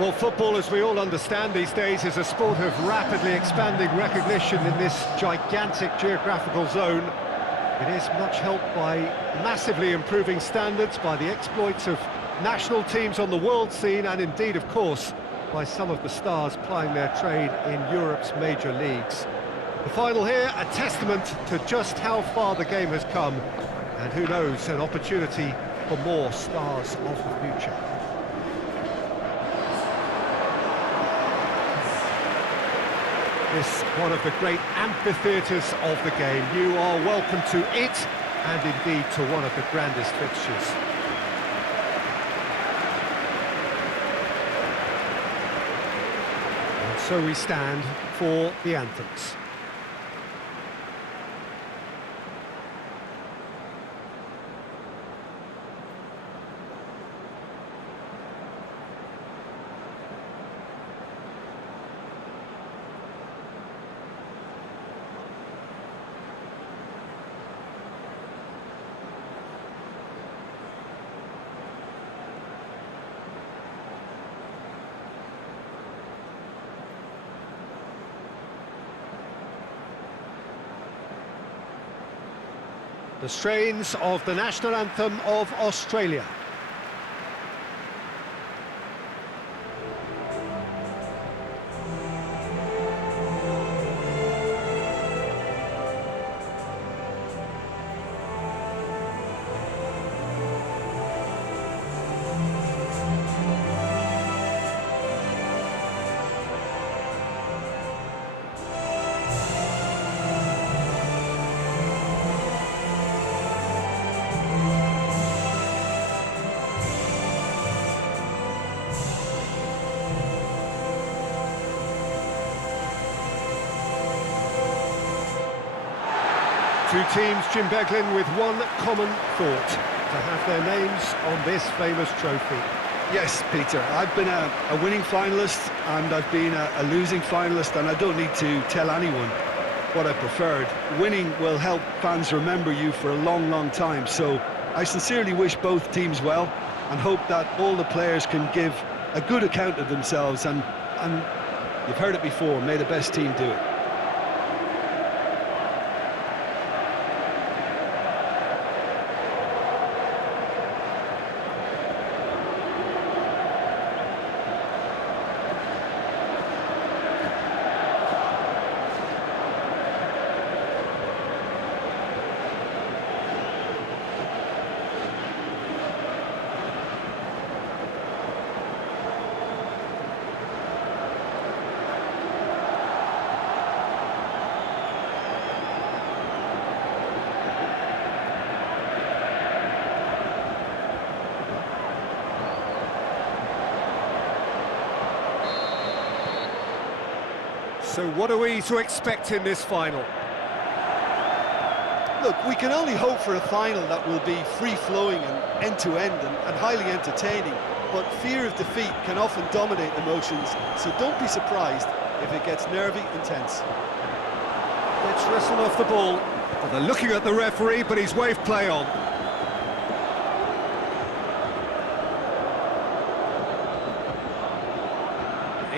Well, football, as we all understand these days, is a sport of rapidly expanding recognition in this gigantic geographical zone. It is much helped by massively improving standards, by the exploits of national teams on the world scene, and indeed, of course, by some of the stars plying their trade in Europe's major leagues. The final here, a testament to just how far the game has come, and who knows, an opportunity for more stars of the future. This one of the great amphitheatres of the game. You are welcome to it, and indeed to one of the grandest fixtures. And so we stand for the anthems. The strains of the national anthem of Australia. Two teams, Jim Beglin, with one common thought: to have their names on this famous trophy. Yes, Peter, I've been a winning finalist and I've been a losing finalist, and I don't need to tell anyone what I preferred. Winning will help fans remember you for a long, long time, so I sincerely wish both teams well and hope that all the players can give a good account of themselves, and you've heard it before, may the best team do it. So what are we to expect in this final? Look, we can only hope for a final that will be free-flowing and end-to-end and highly entertaining, but fear of defeat can often dominate emotions, so don't be surprised if it gets nervy and tense. It's wrestled off the ball. Well, they're looking at the referee, but he's waved play on.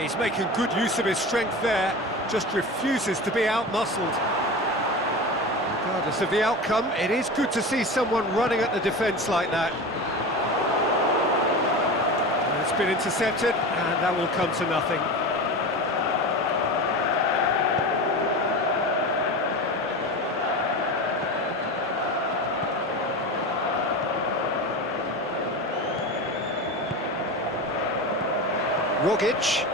He's making good use of his strength there, just refuses to be out-muscled. Regardless of the outcome, it is good to see someone running at the defence like that. And it's been intercepted, and that will come to nothing. Rogic.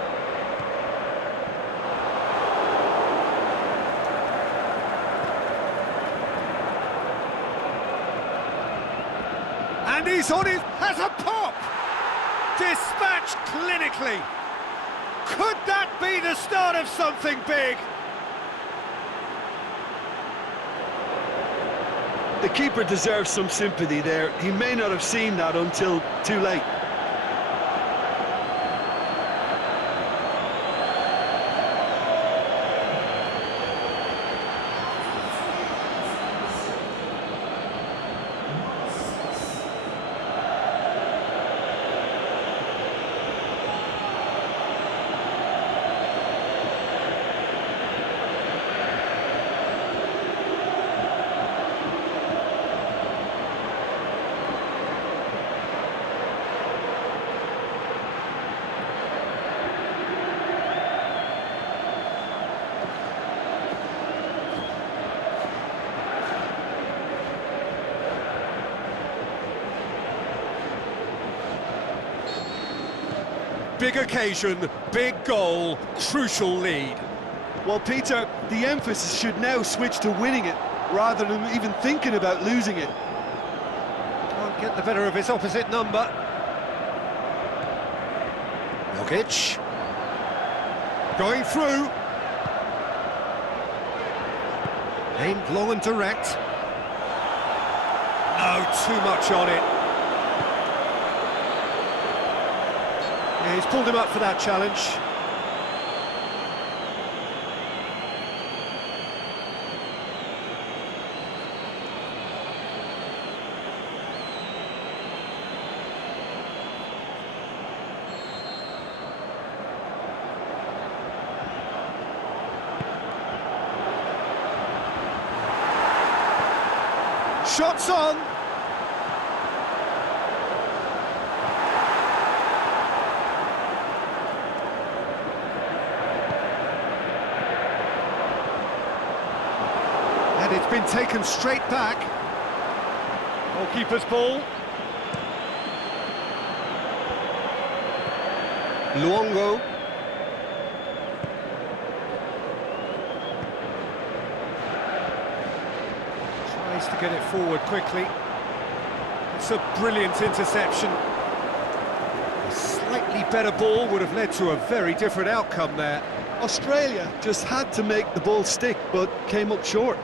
And he's on it, has a pop! Dispatched clinically. Could that be the start of something big? The keeper deserves some sympathy there. He may not have seen that until too late. big occasion, big goal, crucial lead. Well, Peter, the emphasis should now switch to winning it, rather than even thinking about losing it. Can't get the better of his opposite number. Jokic. Going through. Aimed long and direct. No, too much on it. Yeah, he's pulled him up for that challenge. Shots on! And it's been taken straight back. Goalkeeper's ball. Luongo. Tries to get it forward quickly. It's a brilliant interception. A slightly better ball would have led to a very different outcome there. Australia just had to make the ball stick, but came up short.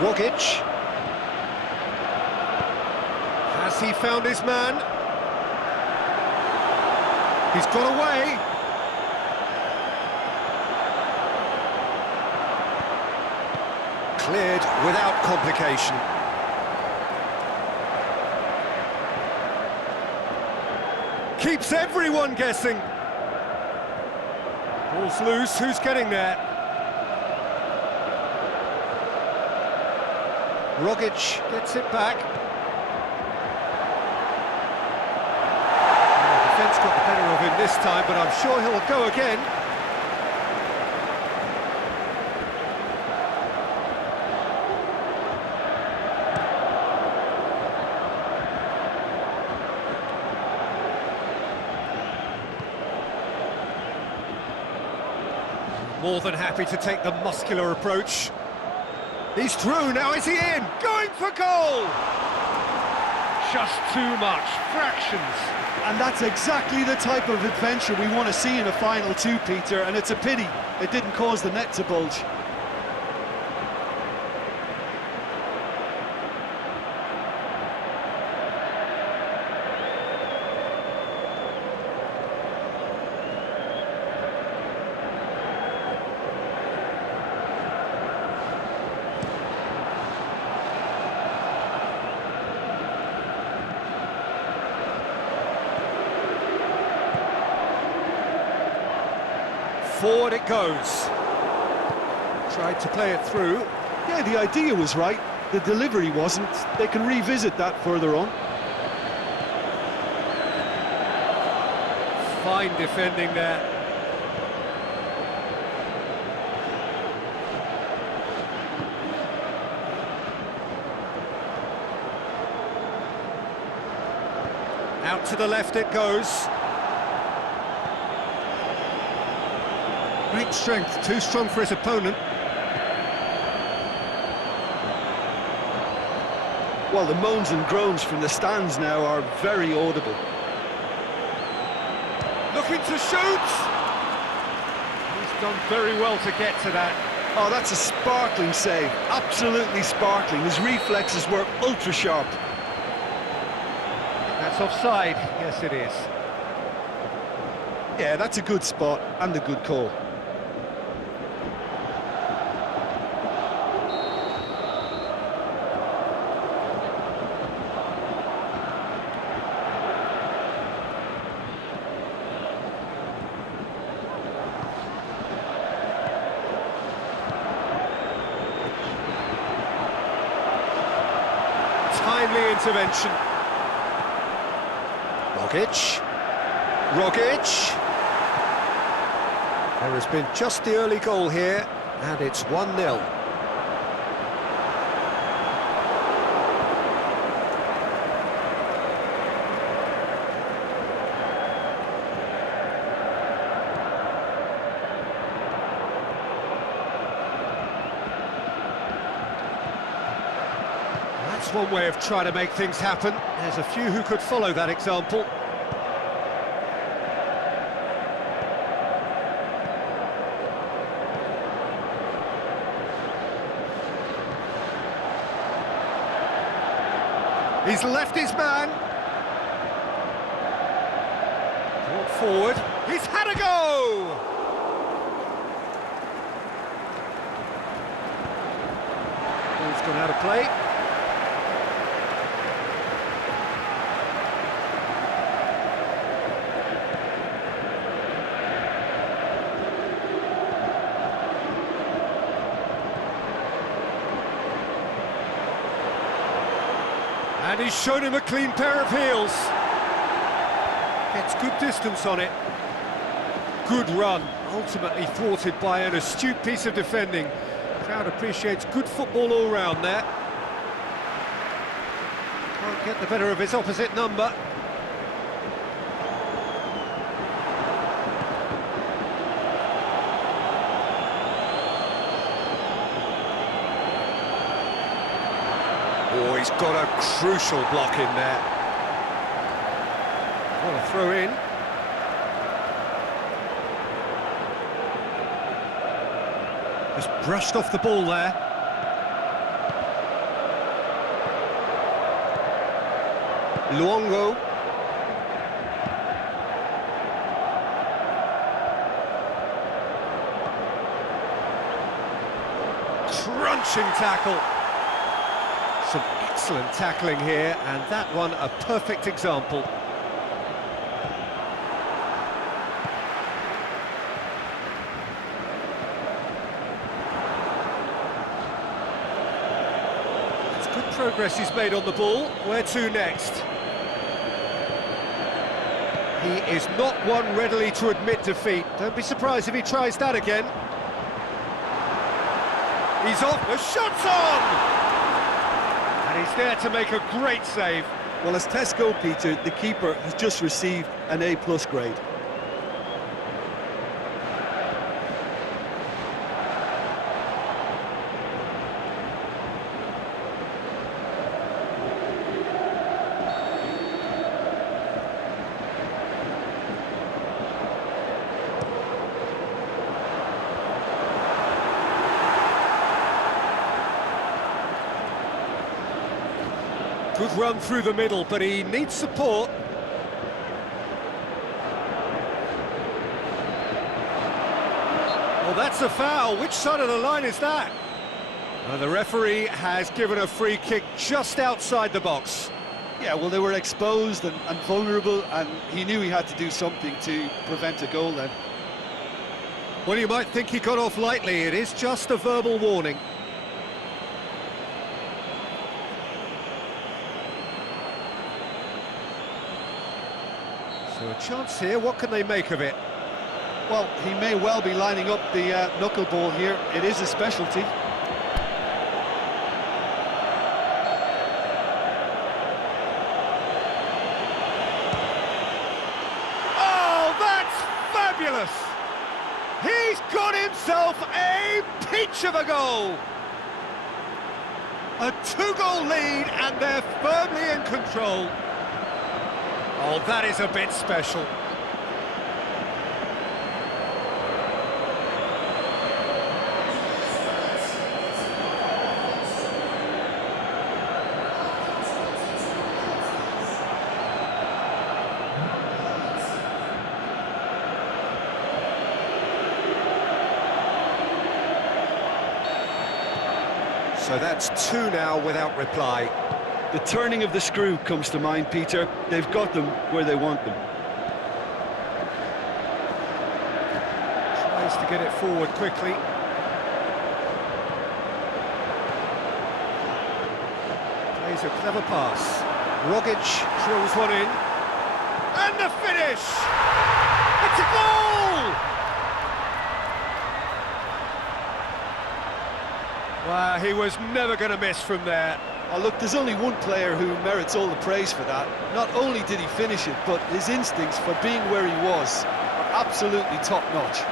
Jokic. Has he found his man? He's got away. Cleared without complication. Keeps everyone guessing. Ball's loose, who's getting there? Rogic gets it back. The defence got the better of him this time, but I'm sure he'll go again. More than happy to take the muscular approach. He's through, now is he in? Going for goal! Just too much, fractions. And that's exactly the type of adventure we want to see in a final two, Peter, and it's a pity it didn't cause the net to bulge. Forward it goes. Tried to play it through. Yeah, the idea was right, the delivery wasn't. They can revisit that further on. Fine defending there. Out to the left it goes. Great strength, too strong for his opponent. Well, the moans and groans from the stands now are very audible. Looking to shoot! He's done very well to get to that. Oh, that's a sparkling save, absolutely sparkling. His reflexes were ultra sharp. That's offside, yes it is. Yeah, that's a good spot and a good call. Timely intervention. Rogic. There has been just the early goal here, and it's 1-0. That's one way of trying to make things happen. There's a few who could follow that example. He's left his man. Brought forward. He's had a go! Ball's gone out of play. And he's shown him a clean pair of heels. Gets good distance on it. Good run, ultimately thwarted by an astute piece of defending. Crowd appreciates good football all round there. Can't get the better of his opposite number. Oh, he's got a crucial block in there. What a throw in. Just brushed off the ball there. Luongo. Crunching tackle. Some excellent tackling here, and that one a perfect example. It's good progress he's made on the ball. Where to next? He is not one readily to admit defeat. Don't be surprised if he tries that again. He's off, the shot's on! And he's there to make a great save. Well, as tests go, Peter, the keeper has just received an A+ grade. Good run through the middle, but he needs support. Well, that's a foul. Which side of the line is that? The referee has given a free kick just outside the box. Yeah, well, they were exposed and vulnerable, and he knew he had to do something to prevent a goal then. Well, you might think he got off lightly. It is just a verbal warning. So a chance here, what can they make of it? Well, he may well be lining up the knuckleball here. It is a specialty. Oh, that's fabulous! He's got himself a peach of a goal! A 2-goal lead, and they're firmly in control. Oh, that is a bit special. So that's 2 now without reply. The turning of the screw comes to mind, Peter. They've got them where they want them. Tries to get it forward quickly. Plays a clever pass. Rogic drills one in. And the finish! It's a goal! Well, he was never going to miss from there. Oh, look, there's only one player who merits all the praise for that. Not only did he finish it, but his instincts for being where he was are absolutely top-notch.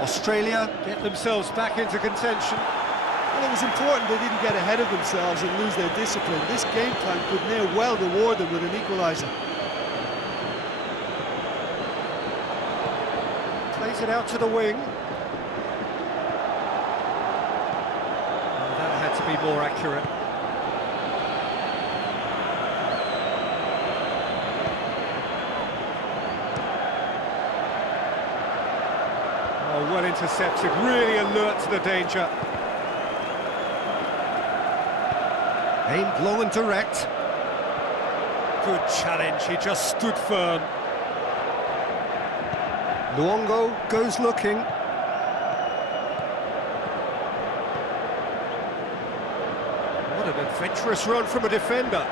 Australia get themselves back into contention. Well, it was important they didn't get ahead of themselves and lose their discipline. This game plan could near well reward them with an equaliser. Plays it out to the wing. That had to be more accurate. Oh, well intercepted, really alert to the danger. Aimed long and direct. Good challenge, he just stood firm. Luongo goes looking. What an adventurous run from a defender.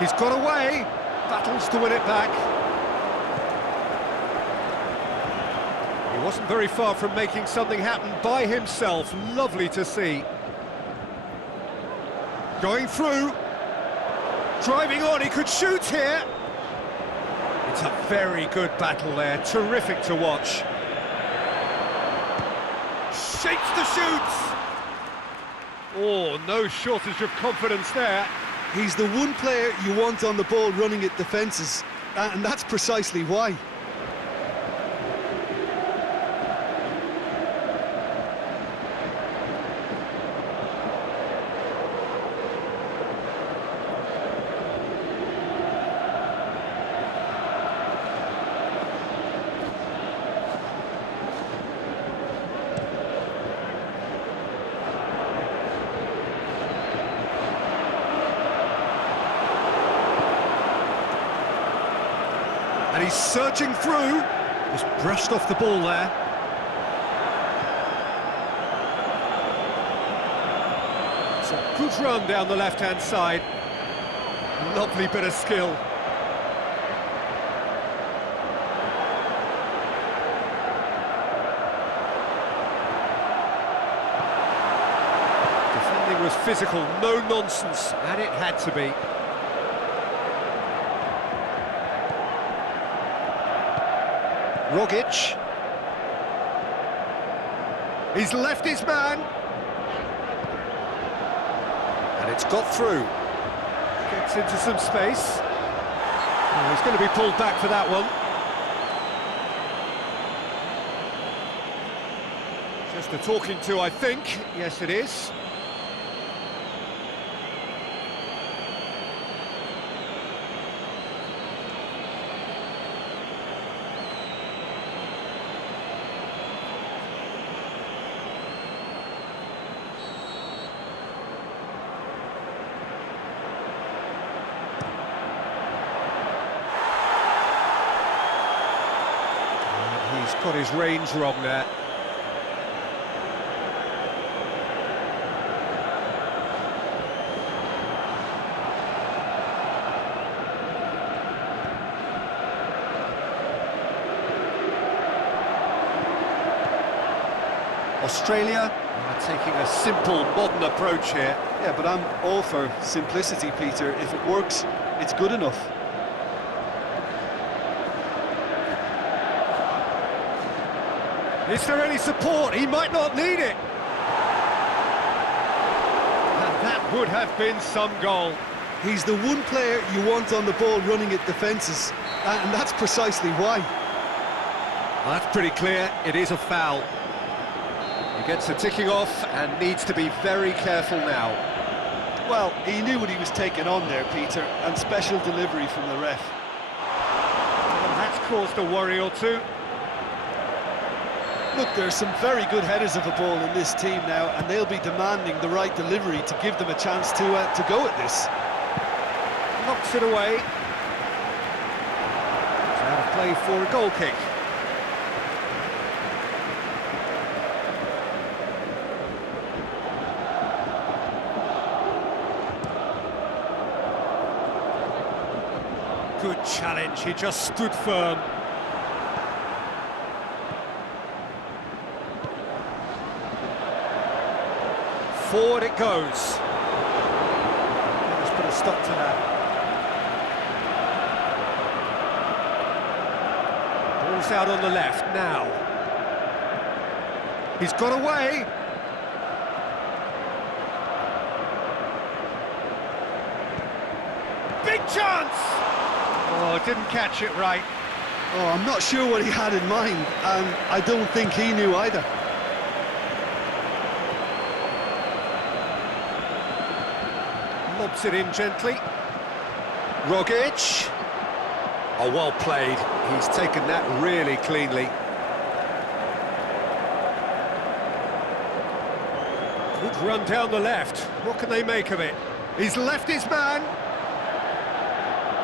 He's got away, battles to win it back. He wasn't very far from making something happen by himself. Lovely to see. Going through. Driving on, he could shoot here. It's a very good battle there, terrific to watch. Shapes the shoots! Oh, no shortage of confidence there. He's the one player you want on the ball running at defences, and that's precisely why. And he's surging through. Just brushed off the ball there. It's a good run down the left-hand side. Lovely bit of skill. Defending was physical, no nonsense, and it had to be. Rogic. He's left his man. And it's got through. Gets into some space. Oh, he's going to be pulled back for that one. Just a talking to, I think. Yes, it is. He's got his range wrong there. Australia are taking a simple, modern approach here. Yeah, but I'm all for simplicity, Peter. If it works, it's good enough. Is there any support? He might not need it. And that would have been some goal. He's the one player you want on the ball running at defences, and that's precisely why. Well, that's pretty clear. It is a foul. He gets a ticking off and needs to be very careful now. Well, he knew what he was taking on there, Peter, and special delivery from the ref. And that's caused a worry or two. Look, there's some very good headers of a ball in this team now, and they'll be demanding the right delivery to give them a chance to go at this. Knocks it away. It's out of play for a goal kick. Good challenge, he just stood firm. Forward it goes. Let's put a stop to that. Ball's out on the left now. He's got away. Big chance! Oh, didn't catch it right. Oh, I'm not sure what he had in mind, and I don't think he knew either. Lobs it in gently. Rogic. Oh, well played. He's taken that really cleanly. Good run down the left. What can they make of it? He's left his man.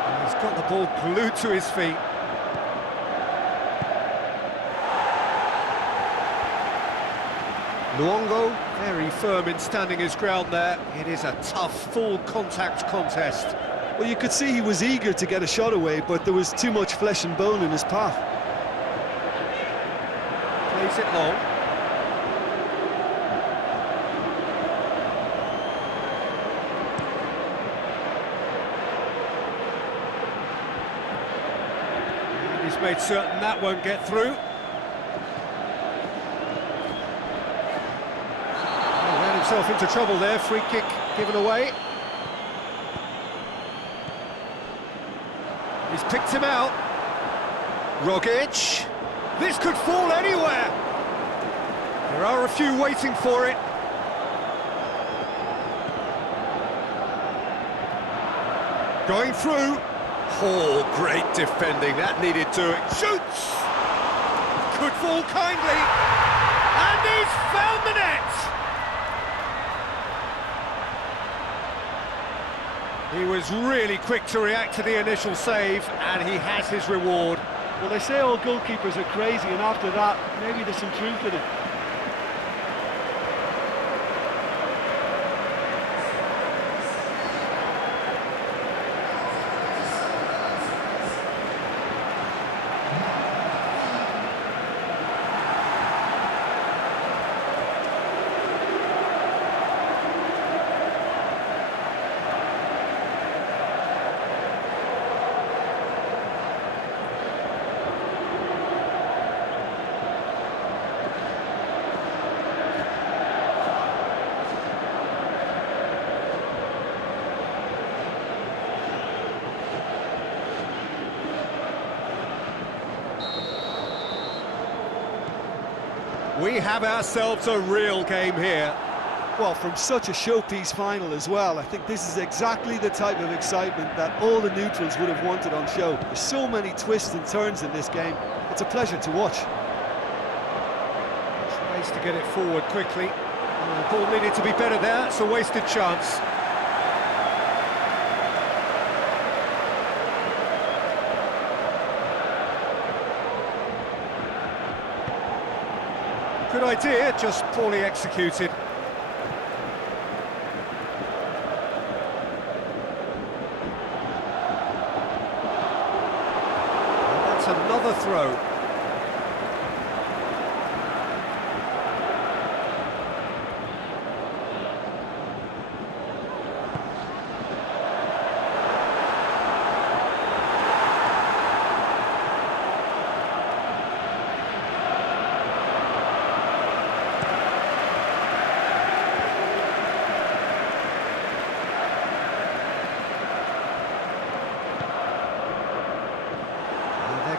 And he's got the ball glued to his feet. Luongo, very firm in standing his ground there. It is a tough, full-contact contest. Well, you could see he was eager to get a shot away, but there was too much flesh and bone in his path. Plays it long. And he's made certain that won't get through. Himself into trouble there, free kick given away. He's picked him out. Rogic. This could fall anywhere. There are a few waiting for it. Going through. Oh, great defending, that needed doing. Shoots! Could fall kindly. And he's found the net! He was really quick to react to the initial save, and he has his reward. Well, they say all goalkeepers are crazy, and after that, maybe there's some truth in it. We have ourselves a real game here. Well, from such a showpiece final as well, I think this is exactly the type of excitement that all the neutrals would have wanted on show. There's so many twists and turns in this game. It's a pleasure to watch. Tries to get it forward quickly. Oh, the ball needed to be better there. It's a wasted chance. Good idea, just poorly executed. And that's another throw.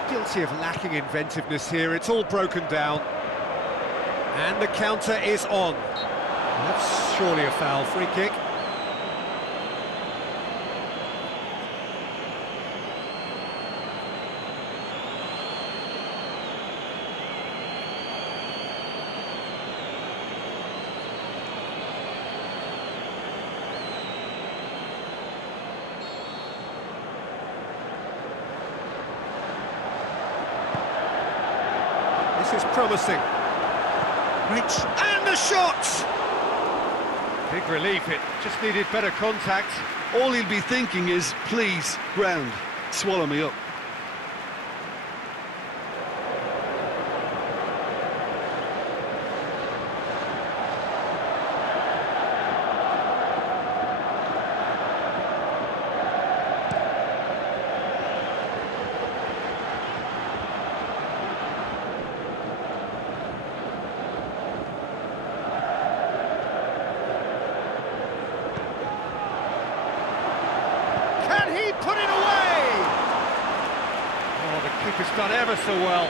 Guilty of lacking inventiveness here, it's all broken down. And the counter is on. That's surely a foul, free kick. is promising. Reach, and the shot! Big relief, it just needed better contact. All he'll be thinking is, please, ground, swallow me up. Put it away! Oh, the keeper's done ever so well.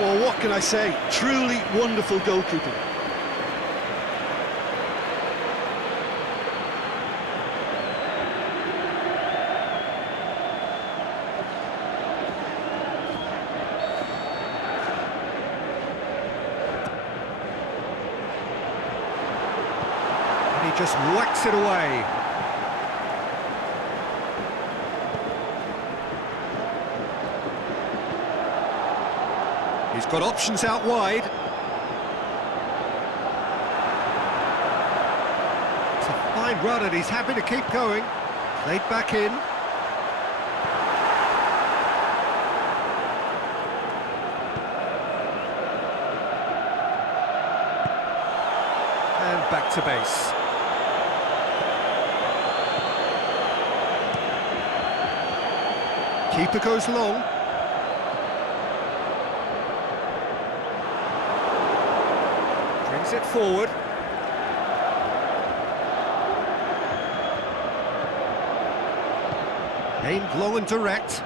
Well, what can I say? Truly wonderful goalkeeping. And he just whacks it away. He's got options out wide. It's a fine run and he's happy to keep going. Played back in. And back to base. Keeper goes long. Brings it forward. Aimed long and direct.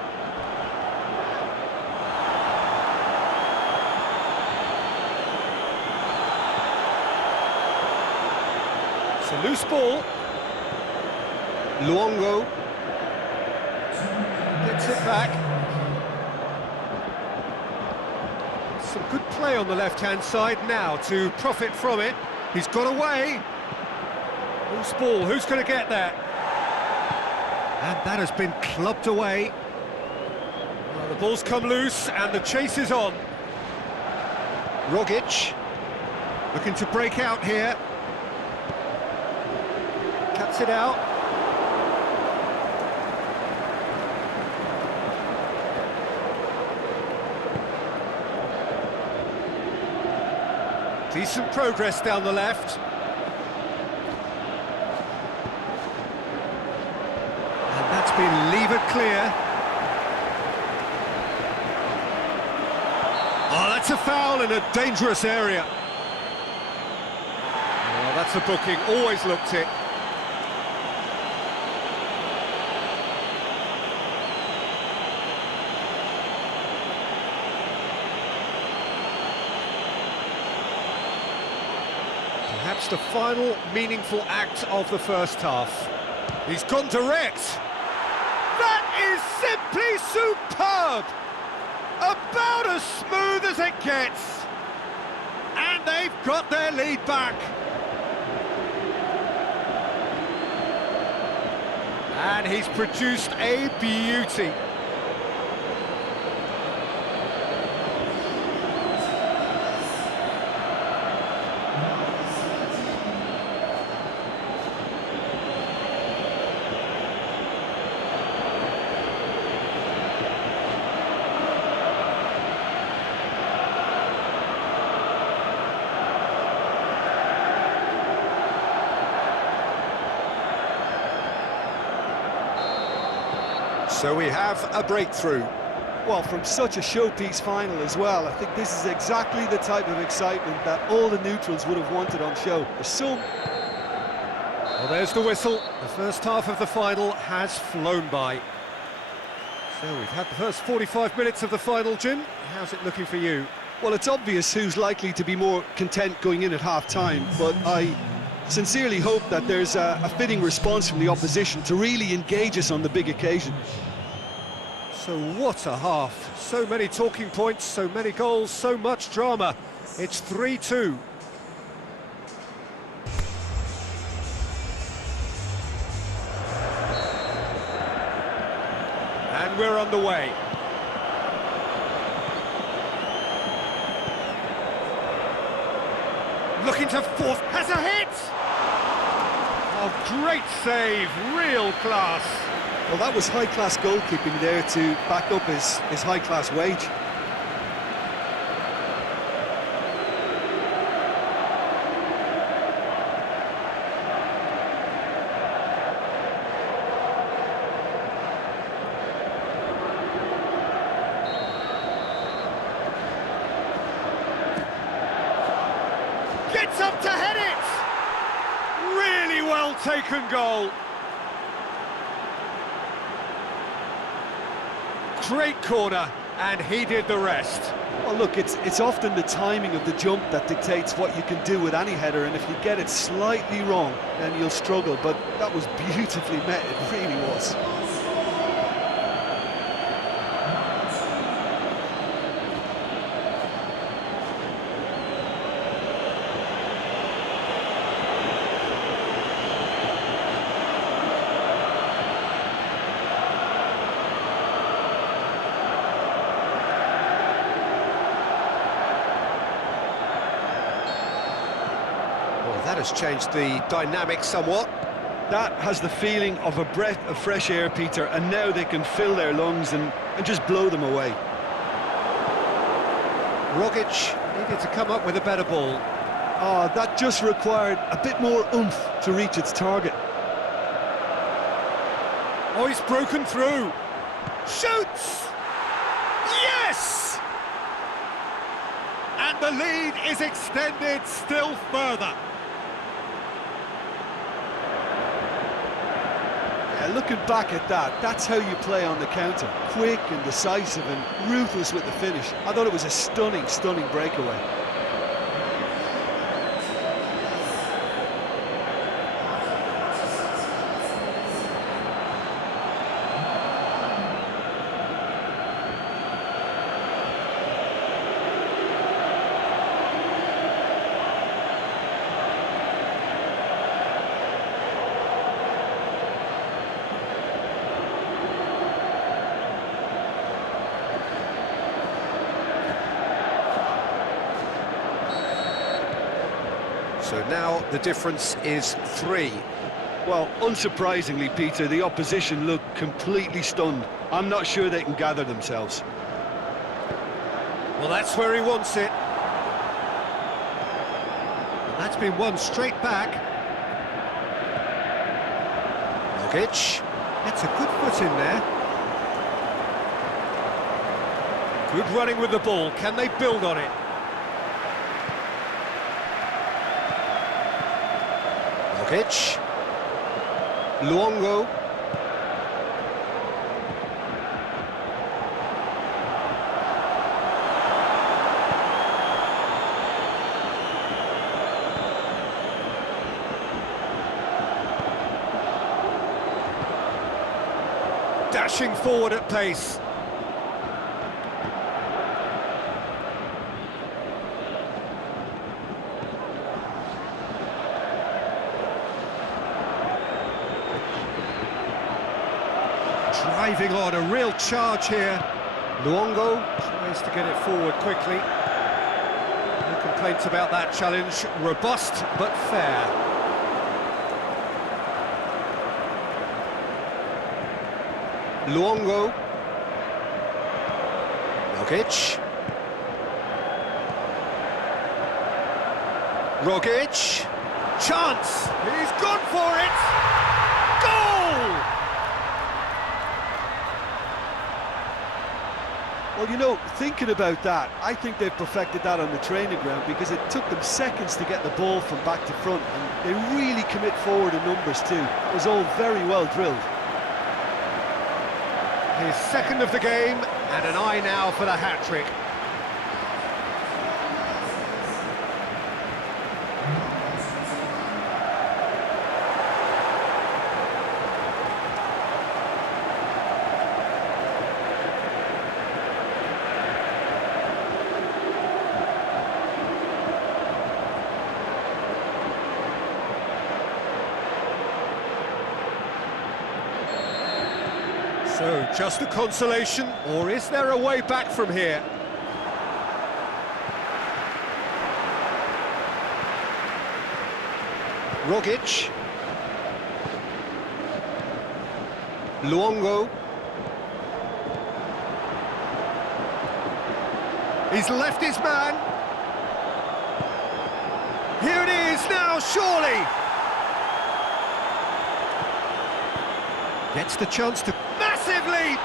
It's a loose ball. Luongo gets it back. Some good play on the left-hand side now to profit from it. He's got away. Loose ball, who's going to get that? And that has been clubbed away. Well, the ball's come loose and the chase is on. Rogic looking to break out here. Cuts it out. Decent progress down the left. And that's been levered clear. Oh, that's a foul in a dangerous area. Oh, that's a booking, always looked it. Perhaps the final meaningful act of the first half. He's gone direct. That is simply superb! About as smooth as it gets. And they've got their lead back. And he's produced a beauty. So we have a breakthrough. Well, from such a showpiece final as well, I think this is exactly the type of excitement that all the neutrals would have wanted on show. There's so... Well, there's the whistle. The first half of the final has flown by. So we've had the first 45 minutes of the final, Jim. How's it looking for you? Well, it's obvious who's likely to be more content going in at half-time, but I sincerely hope that there's a fitting response from the opposition to really engage us on the big occasion. So what a half. So many talking points, so many goals, so much drama. It's 3-2. And we're underway. to force, has a hit! Oh, great save, real class. Well, that was high-class goalkeeping there to back up his high-class wage. Gets up to head it! Really well taken goal. Great corner, and he did the rest. Well, look, it's often the timing of the jump that dictates what you can do with any header, and if you get it slightly wrong, then you'll struggle, but that was beautifully met, it really was. That has changed the dynamic somewhat. That has the feeling of a breath of fresh air, Peter, and now they can fill their lungs and just blow them away. Rogic needed to come up with a better ball. Oh, that just required a bit more oomph to reach its target. Oh, he's broken through. Shoots! Yes! And the lead is extended still further. Looking back at that, that's how you play on the counter. Quick and decisive and ruthless with the finish. I thought it was a stunning, stunning breakaway. So now the difference is 3. Well, unsurprisingly, Peter, the opposition look completely stunned. I'm not sure they can gather themselves. Well, that's where he wants it. And that's been won straight back. Rogic. That's a good foot in there. Good running with the ball. Can they build on it? Rogic. Luongo. Dashing forward at pace. Driving on, a real charge here. Luongo tries to get it forward quickly. No complaints about that challenge. Robust but fair. Luongo. Rogic. Rogic. Chance! He's gone for it! Goal! Well, you know, thinking about that, I think they've perfected that on the training ground because it took them seconds to get the ball from back to front, and they really commit forward in numbers too. It was all very well drilled. His second of the game, and an eye now for the hat-trick. So, just a consolation, or is there a way back from here? Rogic. Luongo. He's left his man. Here it is now, surely. Gets the chance to... Massive leap!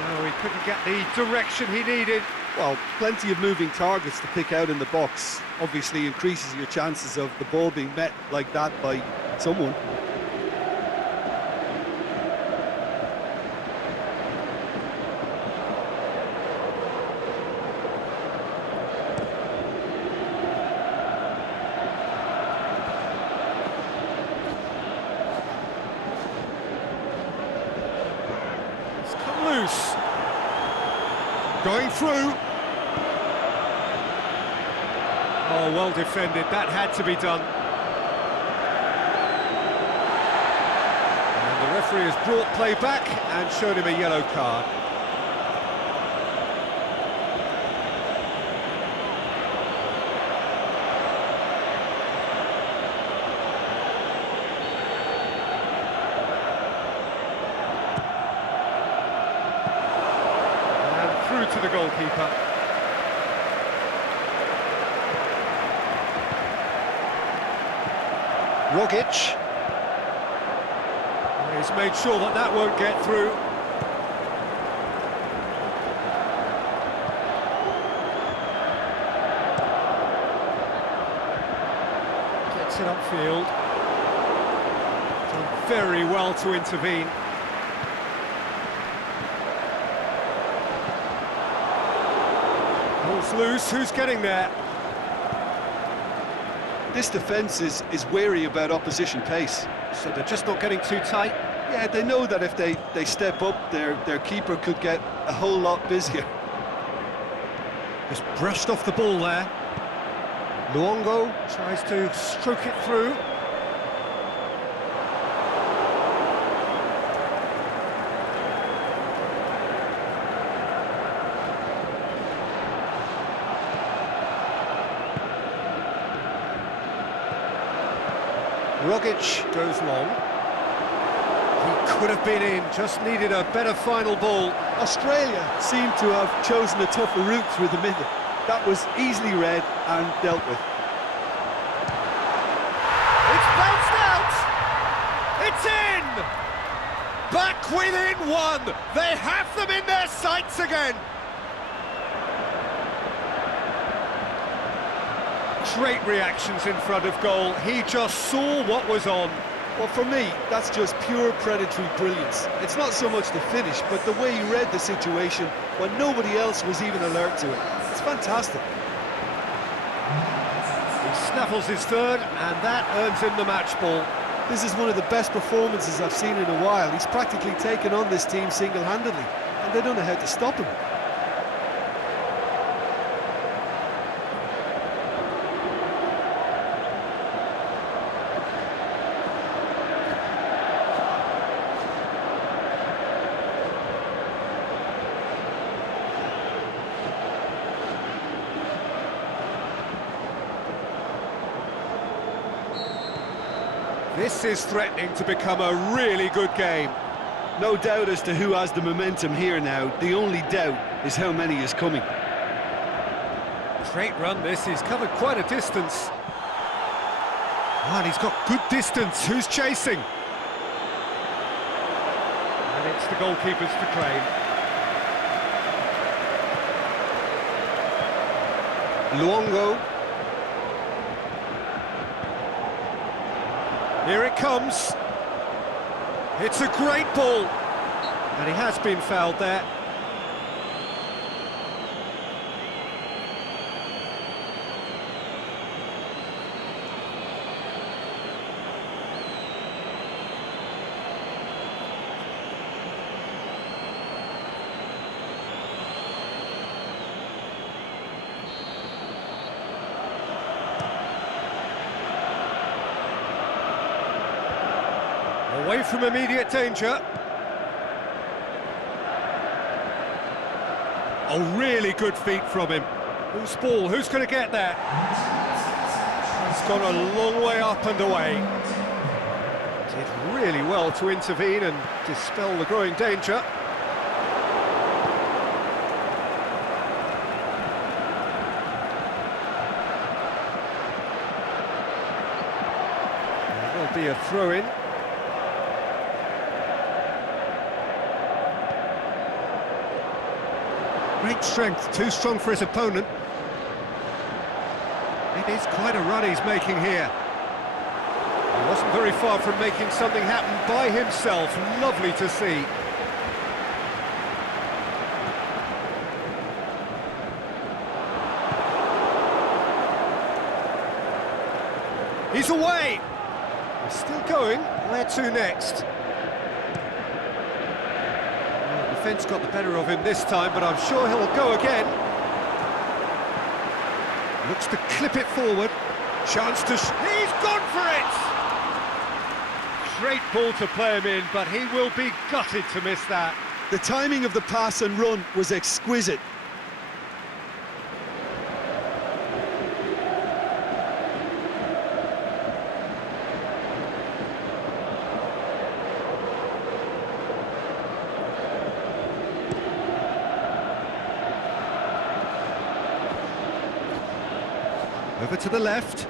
No, he couldn't get the direction he needed. Well, plenty of moving targets to pick out in the box. Obviously increases your chances of the ball being met like that by someone. It's come loose. Going through. Oh, well defended. That had to be done. And the referee has brought play back and showed him a yellow card. And through to the goalkeeper. Rogic. He's made sure that that won't get through. Gets it upfield. Done very well to intervene. Ball's loose, who's getting there? This defence is wary about opposition pace. So they're just not getting too tight. Yeah, they know that if they step up, their keeper could get a whole lot busier. Just brushed off the ball there. Luongo tries to stroke it through. Rogic goes long. He could have been in, just needed a better final ball. Australia seem to have chosen a tougher route through the middle. That was easily read and dealt with. It's bounced out! It's in! Back within one! They have them in their sights again! Great reactions in front of goal. He just saw what was on. Well, for me, that's just pure predatory brilliance. It's not so much the finish, but the way he read the situation when nobody else was even alert to it. It's fantastic. He snaffles his third, and that earns him the match ball. This is one of the best performances I've seen in a while. He's practically taken on this team single-handedly, and they don't know how to stop him. This is threatening to become a really good game. No doubt as to who has the momentum here now. The only doubt is how many is coming. Great run this, he's covered quite a distance. And he's got good distance, who's chasing? And it's the goalkeepers to claim. Luongo. Here it comes. It's a great ball. And he has been fouled there. Away from immediate danger. Oh, really good feet from him. Who's ball? Who's going to get there? He's gone a long way up and away. Did really well to intervene and dispel the growing danger. There will be a throw-in. Great strength, too strong for his opponent. It is quite a run he's making here. He wasn't very far from making something happen by himself. Lovely to see. He's away! He's still going. Where to next? Well, the defence got the better of him this time, but I'm sure he'll go again. Looks to clip it forward. Chance to... He's gone for it! Great ball to play him in, but he will be gutted to miss that. The timing of the pass and run was exquisite. Over to the left.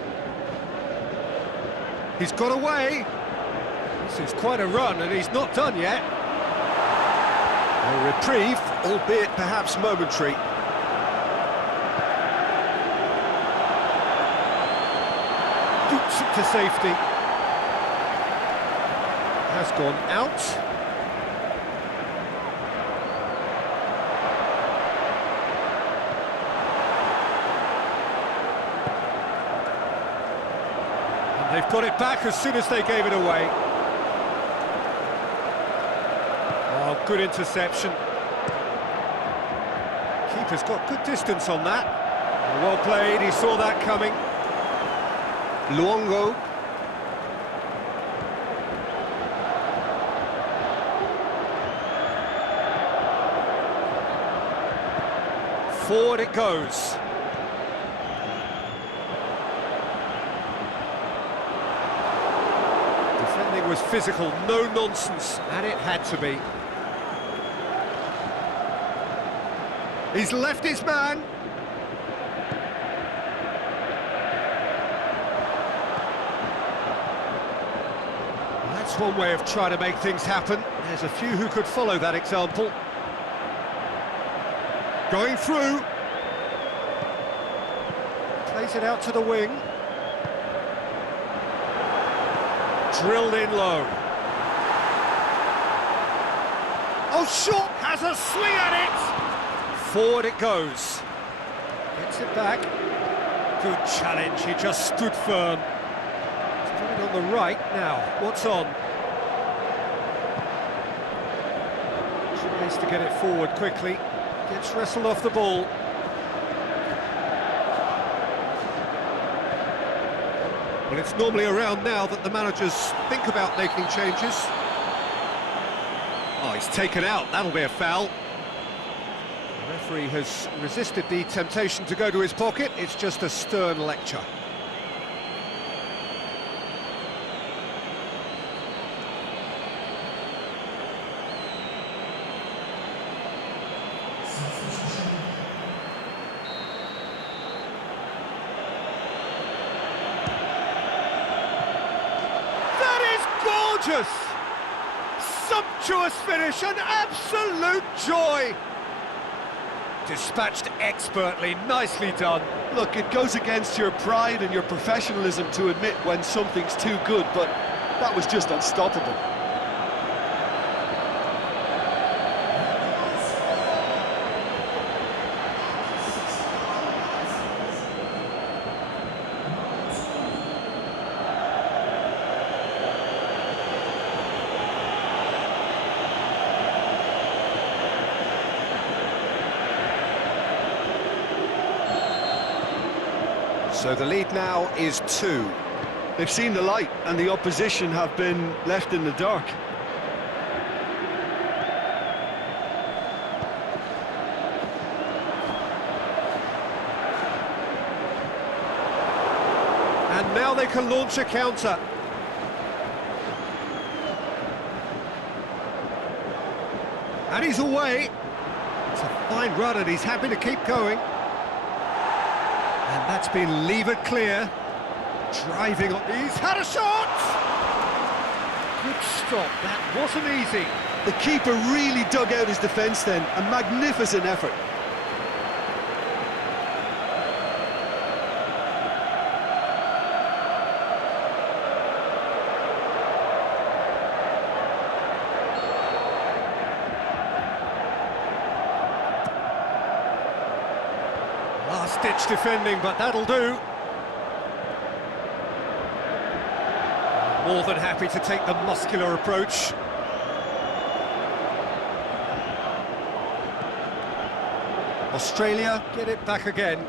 He's got away. This is quite a run, and he's not done yet. A reprieve, albeit perhaps momentary. Boots it to safety. Has gone out. They've got it back as soon as they gave it away. Oh, good interception. Keeper's got good distance on that. Well played, he saw that coming. Luongo. Forward it goes. Defending was physical, no nonsense, and it had to be. He's left his man. That's one way of trying to make things happen. There's a few who could follow that example. Going through. Plays it out to the wing. Drilled in low. Oh, shot! Has a swing at it! Forward it goes. Gets it back. Good challenge, he just stood firm. He's put it on the right now. What's on? Tries to get it forward quickly. Gets wrestled off the ball. Well, it's normally around now that the managers think about making changes. Oh, he's taken out. That'll be a foul. The referee has resisted the temptation to go to his pocket. It's just a stern lecture. Gorgeous! Sumptuous finish, an absolute joy! Dispatched expertly, nicely done. Look, it goes against your pride and your professionalism to admit when something's too good, but that was just unstoppable. So the lead now is 2. They've seen the light and the opposition have been left in the dark. And now can launch a counter. And he's away. It's a fine run and he's happy to keep going. And that's been levered clear. Driving on. He's had a shot! Good stop. That wasn't easy. The keeper really dug out his defence then. A magnificent effort. Last-ditch defending, but that'll do. More than happy to take the muscular approach. Australia get it back again.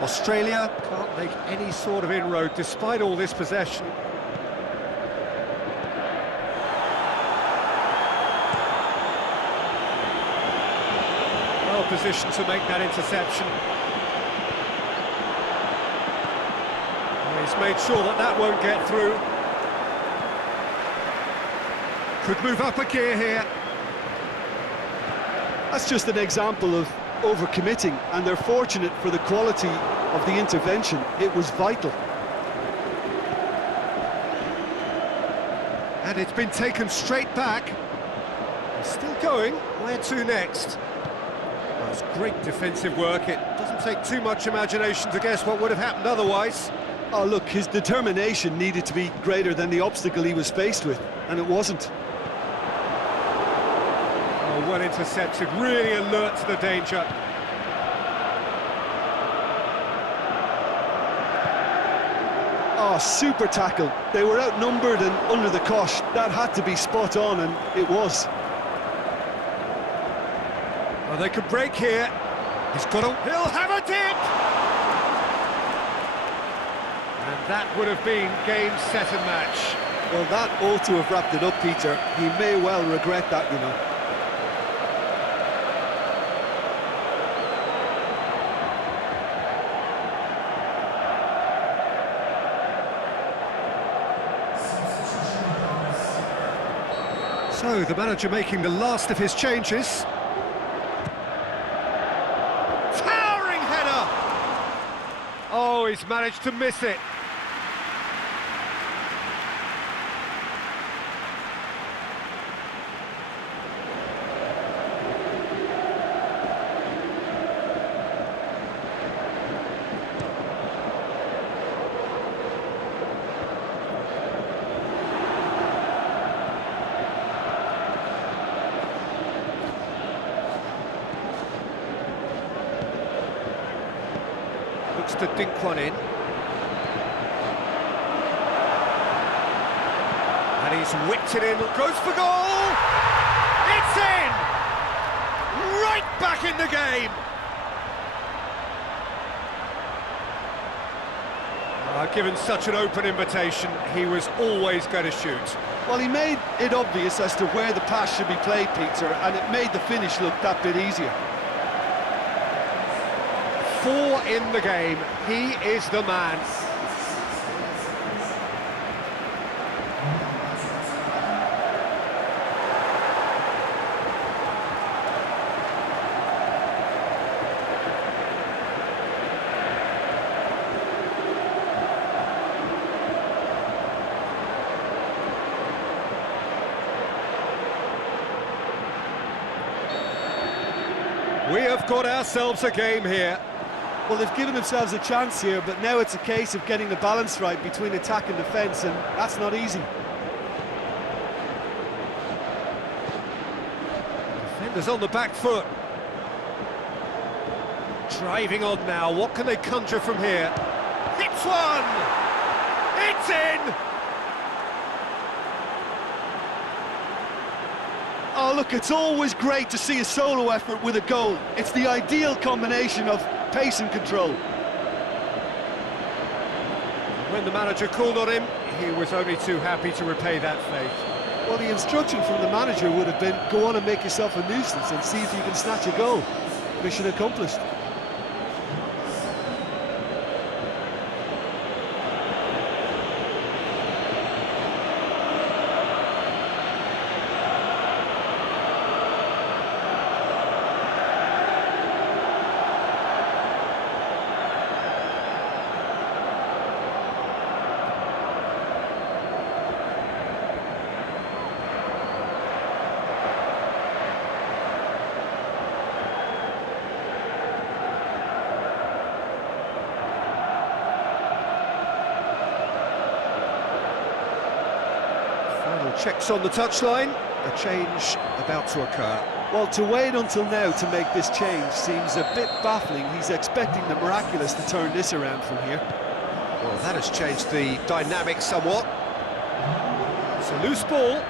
Australia can't make any sort of inroad despite all this possession. Well positioned to make that interception. He's made sure that that won't get through. Could move up a gear here. That's just an example of overcommitting, and they're fortunate for the quality of the intervention. It was vital. And it's been taken straight back. He's still going. Where to next? Well, it's great defensive work. It doesn't take too much imagination to guess what would have happened otherwise. Oh, look, his determination needed to be greater than the obstacle he was faced with, and it wasn't. Oh, well intercepted, really alert to the danger. Oh, super tackle. They were outnumbered and under the cosh. That had to be spot on, and it was. Oh, they could break here. He's got a... He'll have a dip! And that would have been game, set and match. Well, that ought to have wrapped it up, Peter. He may well regret that, you know. So, the manager making the last of his changes. Towering header! Oh, he's managed to miss it. Looks to dink one in. And he's whipped it in, goes for goal! It's in! Right back in the game! Given such an open invitation, he was always going to shoot. Well, he made it obvious as to where the pass should be played, Peter, and it made the finish look that bit easier. 4 in the game, he is the man. We have got ourselves a game here. Well, they've given themselves a chance here, but now it's a case of getting the balance right between attack and defence, and that's not easy. Defenders on the back foot. Driving on now, what can they conjure from here? Hits one! It's in! Oh, look, it's always great to see a solo effort with a goal. It's the ideal combination of pace and control. When the manager called on him, he was only too happy to repay that faith. Well, the instruction from the manager would have been, go on and make yourself a nuisance and see if you can snatch a goal. Mission accomplished. Checks on the touchline, a change about to occur. Well, to wait until now to make this change seems a bit baffling. He's expecting the miraculous to turn this around from here. Well, that has changed the dynamic somewhat. It's a loose ball.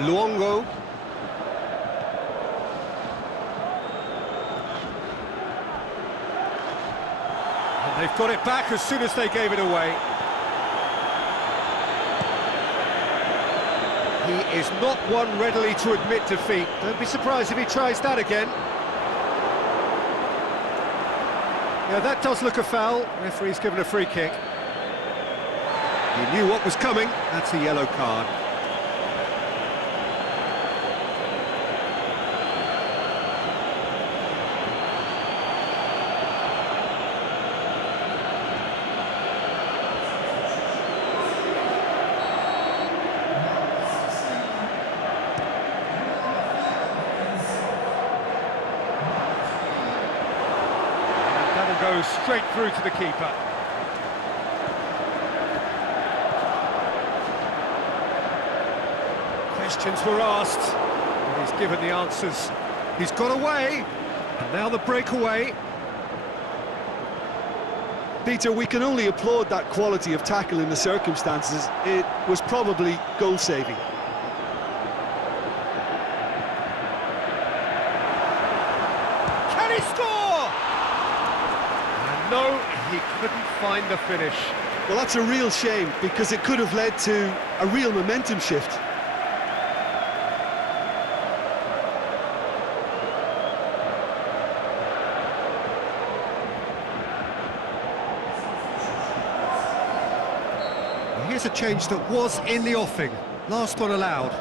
Luongo. And they've got it back as soon as they gave it away. He is not one readily to admit defeat. Don't be surprised if he tries that again. Yeah, that does look a foul. Referee's given a free kick. He knew what was coming. That's a yellow card. Goes straight through to the keeper. Questions were asked, and he's given the answers. He's got away, and now the breakaway. Peter, we can only applaud that quality of tackle in the circumstances. It was probably goal-saving. Can he score? No, he couldn't find the finish. Well, that's a real shame, because it could have led to a real momentum shift. Well, here's a change that was in the offing. Last one allowed.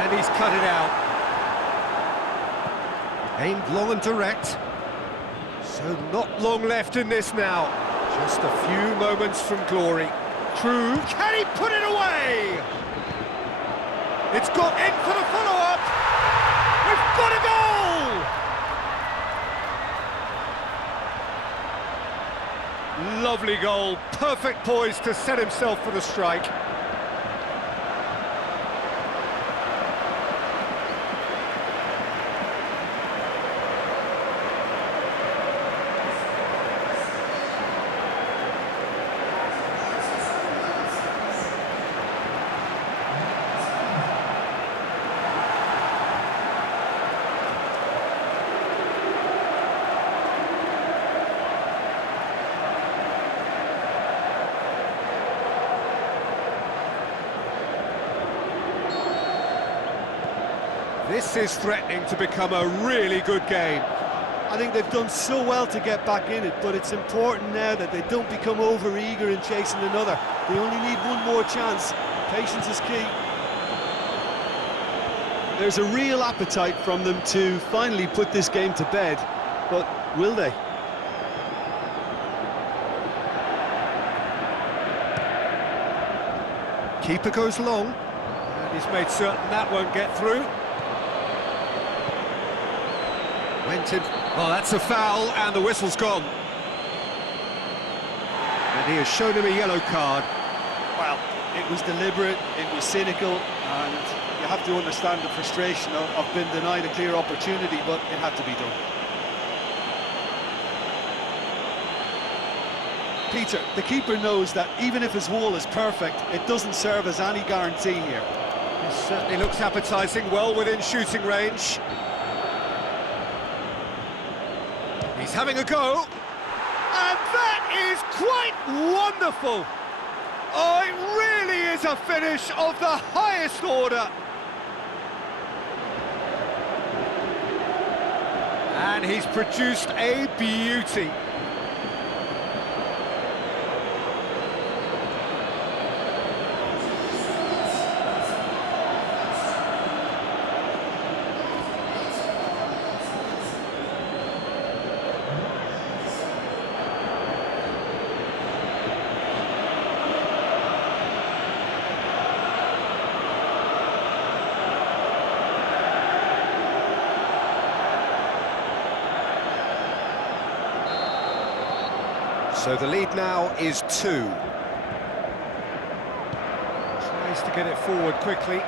And he's cut it out. Aimed long and direct. So not long left in this now. Just a few moments from glory. True. Can he put it away? It's got in for the follow-up. We've got a goal! Lovely goal. Perfect poise to set himself for the strike. This is threatening to become a really good game. I think they've done so well to get back in it, but it's important now that they don't become over-eager in chasing another. They only need one more chance. Patience is key. There's a real appetite from them to finally put this game to bed, but will they? Keeper goes long, and he's made certain that won't get through. Went in. Oh, that's a foul, and the whistle's gone. And he has shown him a yellow card. Well, it was deliberate, it was cynical, and you have to understand the frustration of being denied a clear opportunity, but it had to be done. Peter, the keeper knows that even if his wall is perfect, it doesn't serve as any guarantee here. This certainly looks appetising, well within shooting range. He's having a go, and that is quite wonderful. Oh, it really is a finish of the highest order. And he's produced a beauty. So the lead now is 2. Tries to get it forward quickly.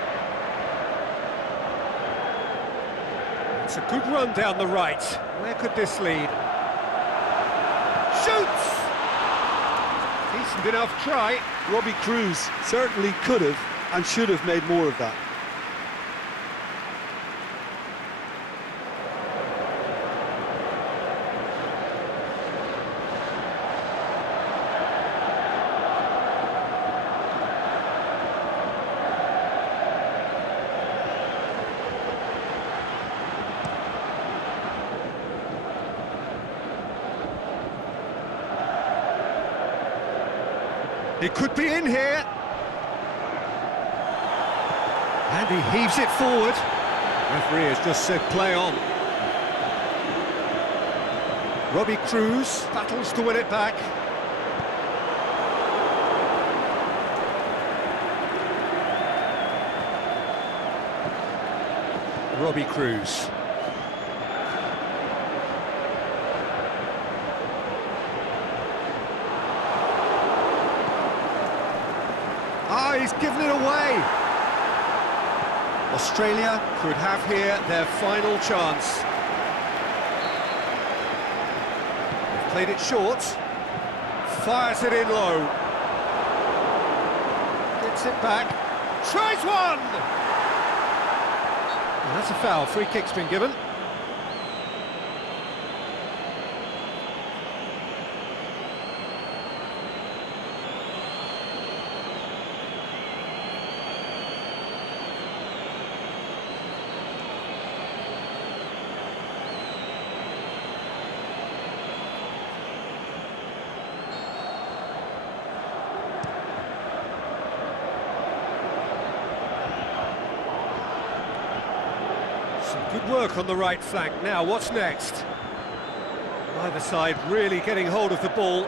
It's a good run down the right. Where could this lead? Shoots! Decent enough try. Robbie Cruz certainly could have and should have made more of that. He could be in here. And he heaves it forward. Referee has just said play on. Robbie Cruz battles to win it back. Robbie Cruz. Ah, he's given it away. Australia could have here their final chance. They've played it short. Fires it in low. Gets it back. Tries one! And that's a foul. Free kick's been given. Good work on the right flank. Now, what's next? Either side really getting hold of the ball.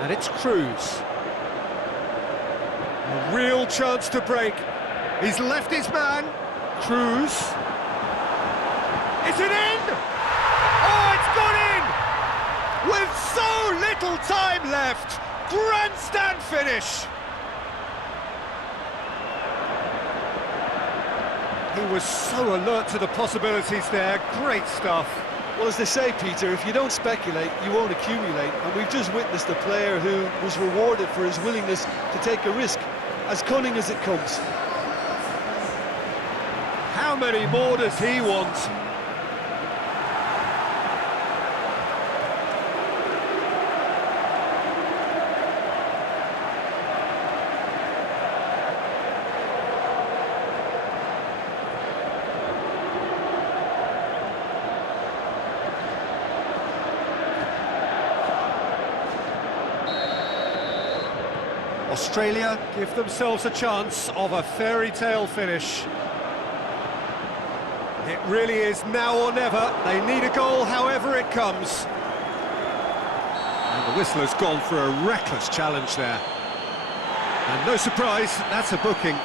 And it's Cruz. A real chance to break. He's left his man. Cruz. Is it in? Oh, it's gone in! With so little time left. Grandstand finish. He was so alert to the possibilities there. Great stuff. Well, as they say, Peter, if you don't speculate, you won't accumulate. And we've just witnessed a player who was rewarded for his willingness to take a risk, as cunning as it comes. How many more does he want? Australia give themselves a chance of a fairy tale finish. It really is now or never. They need a goal however it comes. And the whistler's gone for a reckless challenge there. And no surprise, that's a booking.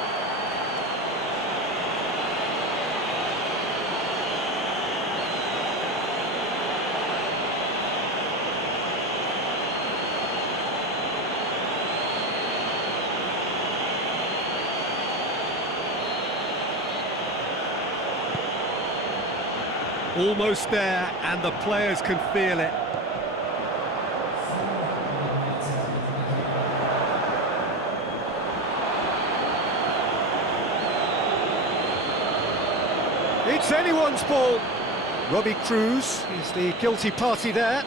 Almost there, and the players can feel it. It's anyone's ball. Robbie Cruz is the guilty party there.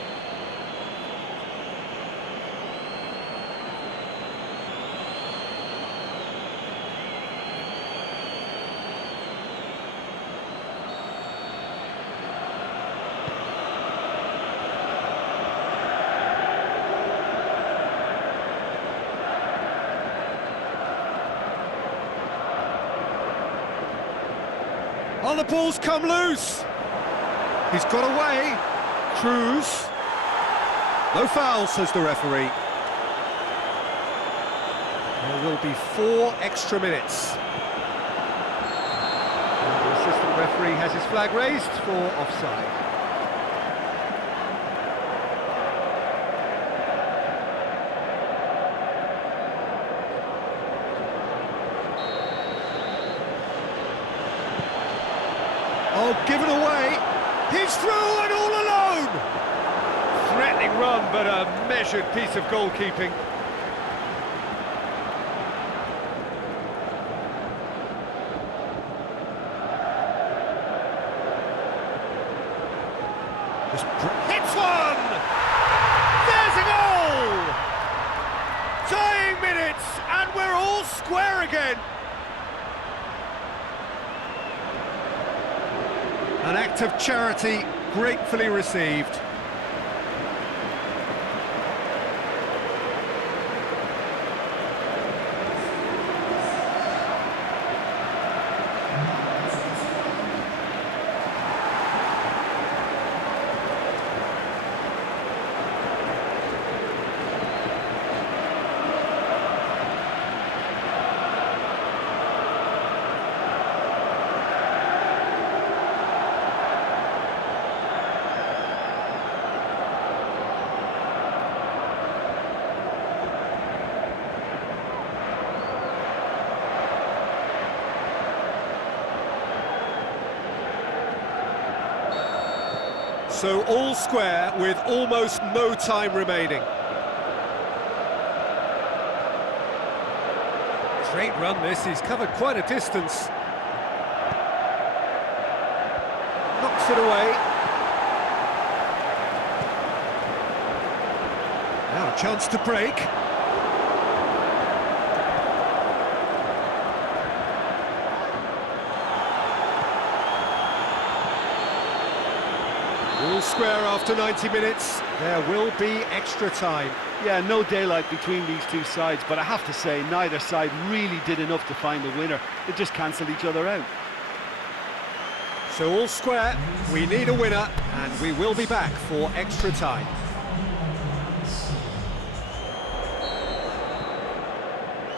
Oh, the ball's come loose. He's got away. Cruz. No foul, says the referee. There will be 4 extra minutes. And the assistant referee has his flag raised for offside. Oh, given away. He's through and all alone. Threatening run, but a measured piece of goalkeeping. Just hits one! There's a goal! Tying minutes, and we're all square again. An act of charity gratefully received. So all square with almost no time remaining. Great run this, he's covered quite a distance. Knocks it away. Now a chance to break. All square after 90 minutes, there will be extra time. Yeah, no daylight between these two sides, but I have to say, neither side really did enough to find the winner. They just cancelled each other out. So all square, we need a winner, and we will be back for extra time.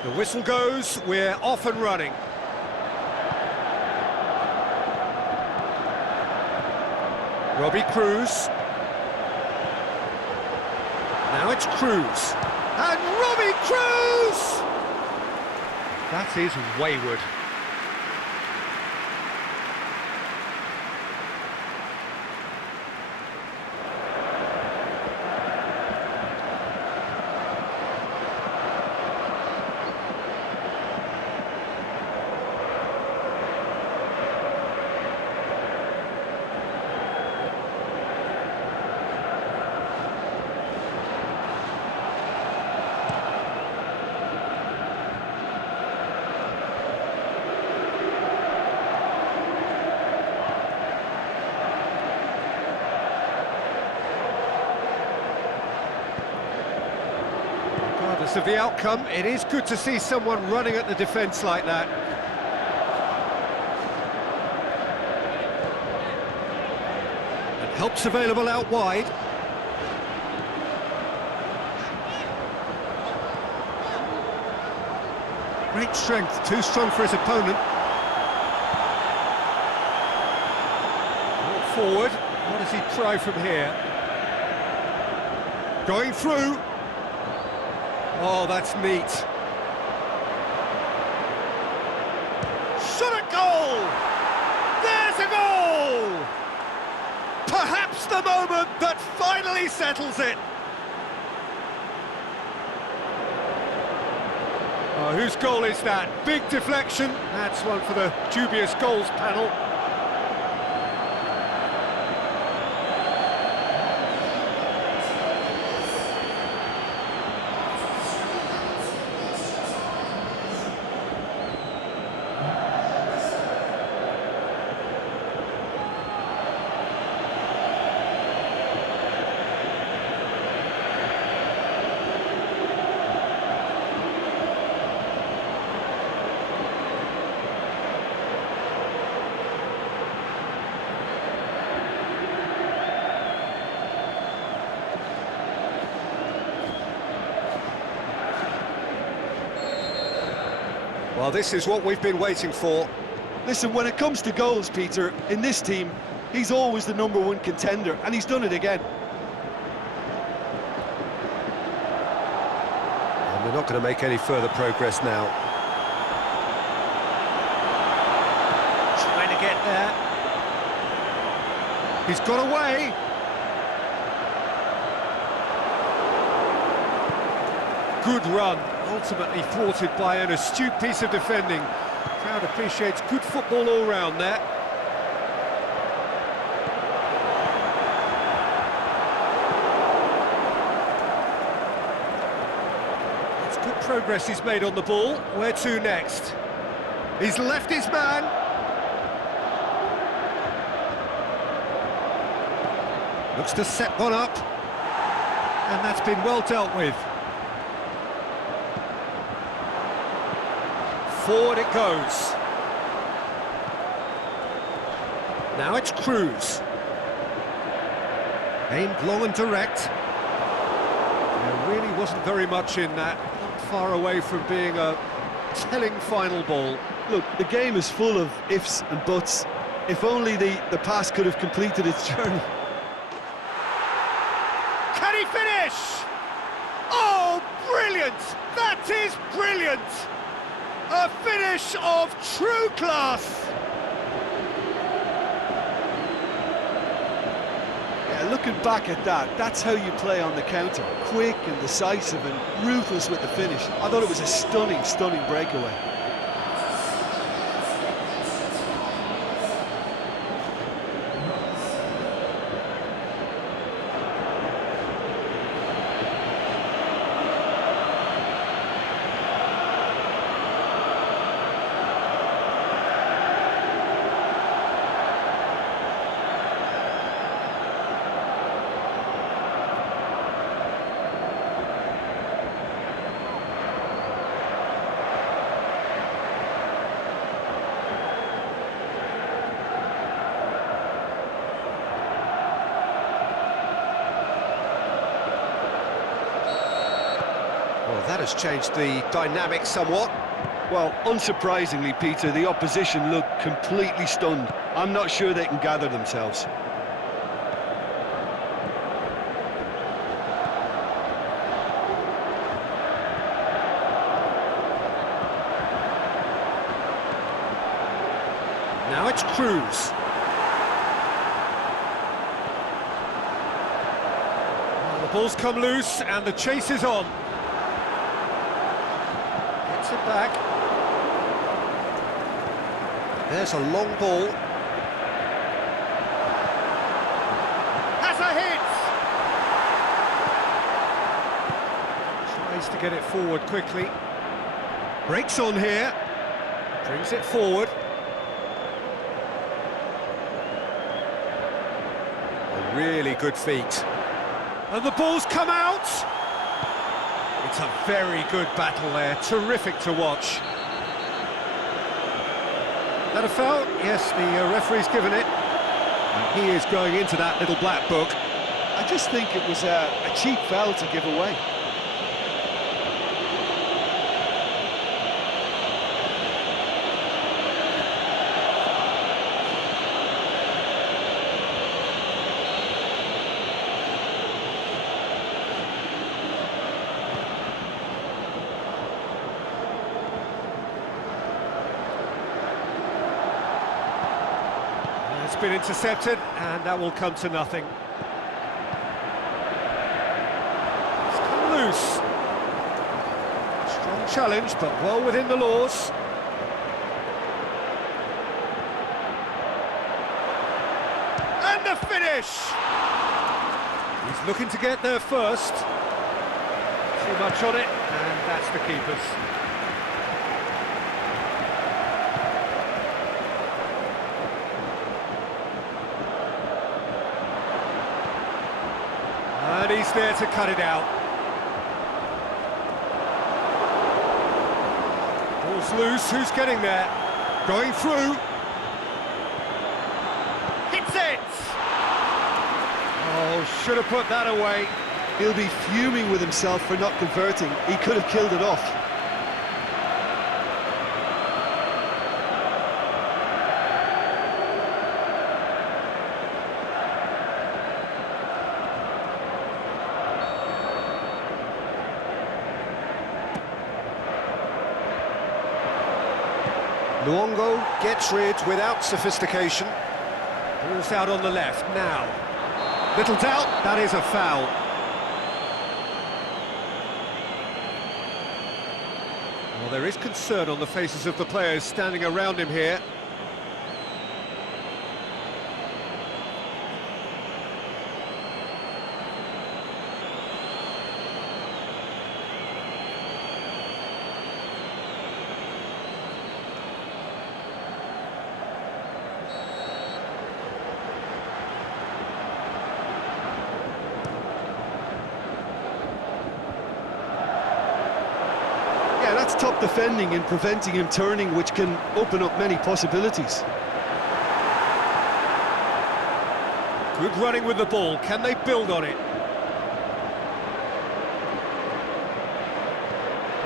The whistle goes, we're off and running. Robbie Cruz. Now it's Cruz. And Robbie Cruz! That is wayward. Regardless of the outcome, it is good to see someone running at the defence like that. And help's available out wide. Great strength, too strong for his opponent. Brought forward, what does he try from here? Going through. Oh, that's neat. Shot at goal! There's a goal! Perhaps the moment that finally settles it. Oh, whose goal is that? Big deflection. That's one for the dubious goals panel. Well, this is what we've been waiting for. Listen, when it comes to goals, Peter, in this team, he's always the #1 contender, and he's done it again. And they're not going to make any further progress now. Trying to get there. He's got away. Good run, ultimately thwarted by an astute piece of defending. Crowd appreciates good football all round there. It's good progress he's made on the ball. Where to next? He's left his man. Looks to set one up. And that's been well dealt with. Forward it goes. Now it's Cruz. Aimed long and direct. There really wasn't very much in that. Not far away from being a telling final ball. Look, the game is full of ifs and buts. If only the pass could have completed its journey. Can he finish? Oh, brilliant! That is brilliant! A finish of true class! Yeah, looking back at that, that's how you play on the counter. Quick and decisive and ruthless with the finish. I thought it was a stunning, stunning breakaway. Well, that has changed the dynamic somewhat. Well, unsurprisingly, Peter, the opposition look completely stunned. I'm not sure they can gather themselves. Now it's Cruz. Well, the ball's come loose and the chase is on. Gets it back. There's a long ball. Has a hit! Tries to get it forward quickly. Breaks on here. Brings it forward. A really good feat. And the ball's come out! It's a very good battle there. Terrific to watch. That a foul? Yes, the referee's given it. And he is going into that little black book. I just think it was a cheap foul to give away. It's been intercepted, and that will come to nothing. It's come loose. Strong challenge, but well within the laws. And the finish! He's looking to get there first. Too much on it, and that's the keeper's. And he's there to cut it out. Ball's loose, who's getting there? Going through. Hits it! Oh, should have put that away. He'll be fuming with himself for not converting. He could have killed it off. Luongo gets rid without sophistication. Ball's out on the left now. Little doubt, that is a foul. Well, there is concern on the faces of the players standing around him here. Yeah, that's top defending and preventing him turning, which can open up many possibilities. Good running with the ball, can they build on it?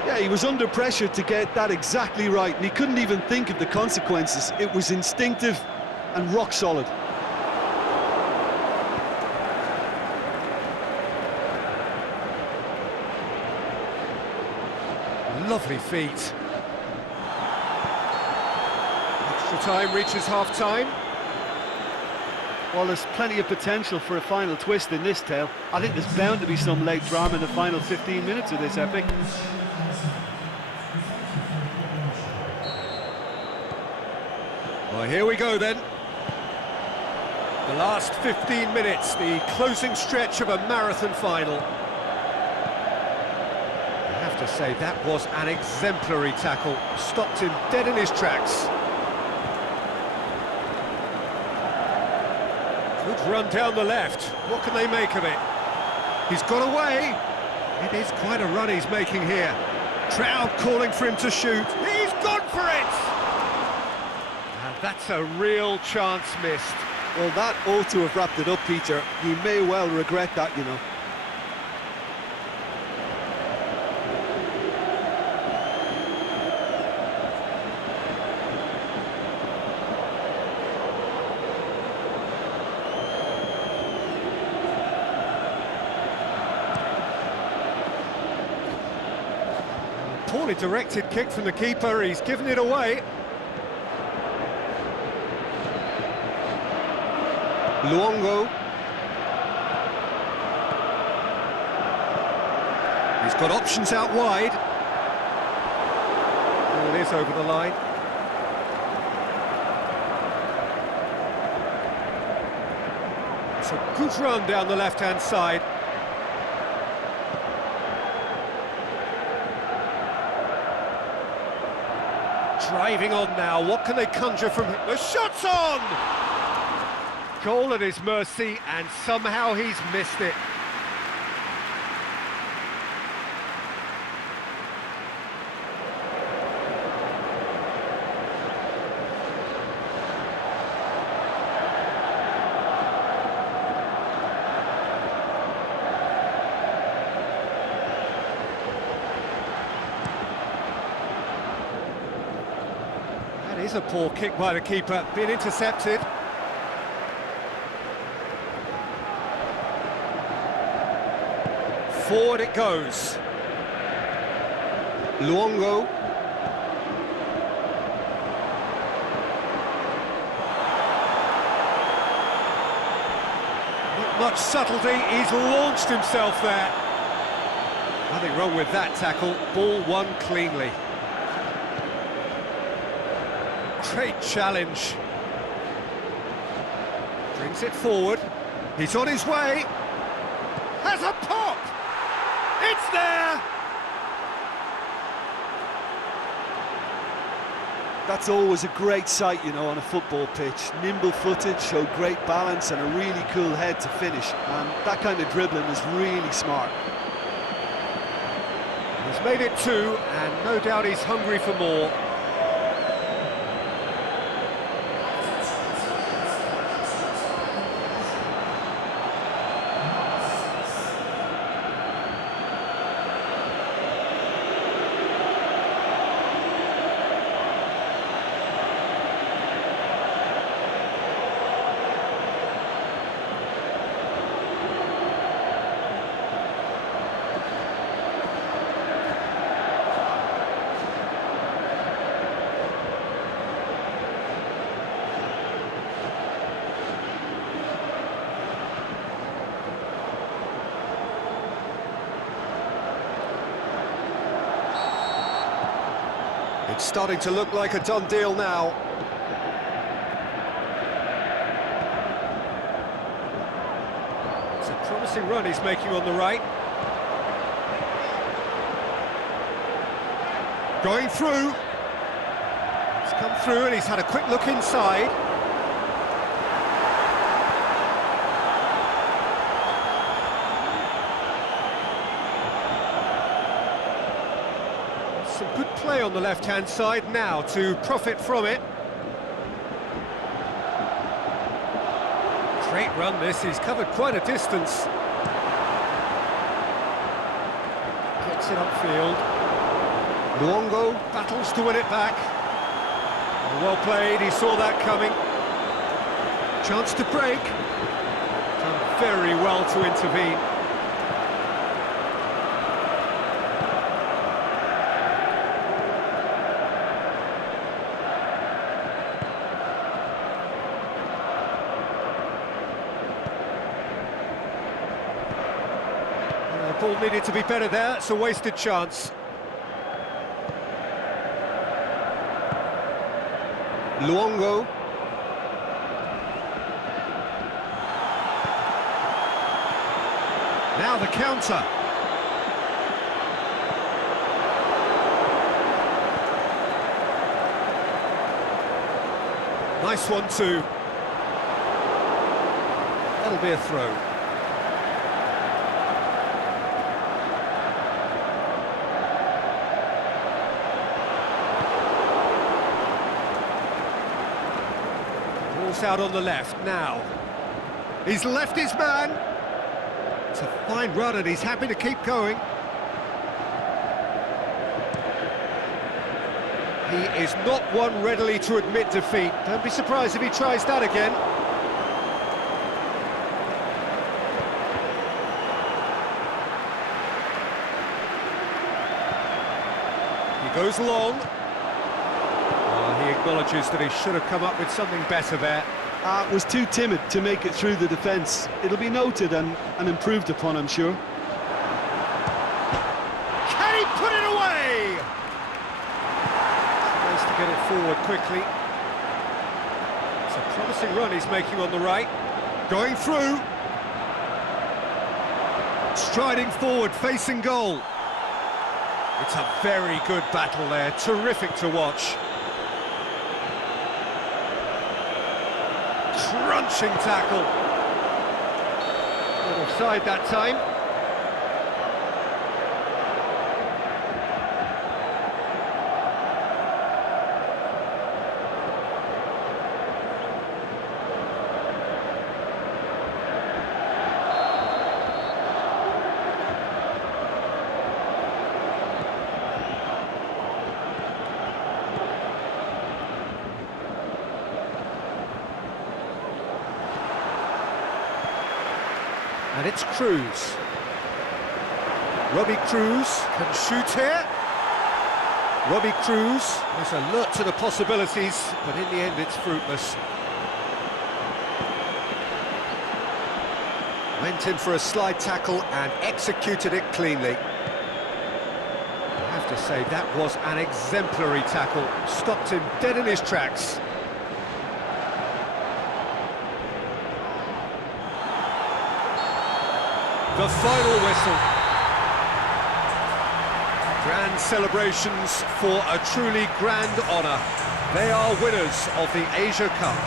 Yeah, he was under pressure to get that exactly right, and he couldn't even think of the consequences. It was instinctive and rock solid. Lovely feet. Extra time reaches half-time. Well, there's plenty of potential for a final twist in this tale. I think there's bound to be some late drama in the final 15 minutes of this epic. Well, here we go then. The last 15 minutes, the closing stretch of a marathon final. I have to say, that was an exemplary tackle. Stopped him dead in his tracks. Good run down the left. What can they make of it? He's got away. It is quite a run he's making here. Crowd calling for him to shoot. He's gone for it! And that's a real chance missed. Well, that ought to have wrapped it up, Peter. He may well regret that, you know. Poorly directed kick from the keeper, he's given it away. Luongo. He's got options out wide. Oh, it is over the line. It's a good run down the left-hand side. Driving on now, what can they conjure from him? The shot's on! Goal at his mercy, and somehow he's missed it. That is a poor kick by the keeper, being intercepted. Forward it goes. Luongo. Not much subtlety, he's launched himself there. Nothing wrong with that tackle, ball won cleanly. Great challenge. Brings it forward. He's on his way. Has a pop! It's there! That's always a great sight, you know, on a football pitch. Nimble-footed, showed great balance and a really cool head to finish. And that kind of dribbling is really smart. He's made it 2, and no doubt he's hungry for more. It's starting to look like a done deal now. It's a promising run he's making on the right. Going through. He's come through and he's had a quick look inside. Some good play on the left-hand side now to profit from it. Great run this, he's covered quite a distance. Gets it upfield. Luongo battles to win it back. Well played, he saw that coming. Chance to break. Done very well to intervene. The ball needed to be better there, it's a wasted chance. Luongo. Now the counter. Nice one too. That'll be a throw. Out on the left now. He's left his man. It's a fine run and he's happy to keep going. He is not one readily to admit defeat. Don't be surprised if he tries that again. He goes long. He acknowledges that he should have come up with something better there. Was too timid to make it through the defence. It'll be noted and improved upon, I'm sure. Can he put it away? Nice to get it forward quickly. It's a promising run he's making on the right. Going through. Striding forward, facing goal. It's a very good battle there, terrific to watch. Crunching tackle. Not offside that time. And it's Cruz. Robbie Cruz can shoot here. Robbie Cruz is alert to the possibilities, but in the end it's fruitless. Went in for a slide tackle and executed it cleanly. I have to say, that was an exemplary tackle. Stopped him dead in his tracks. The final whistle. Grand celebrations for a truly grand honour. They are winners of the Asia Cup.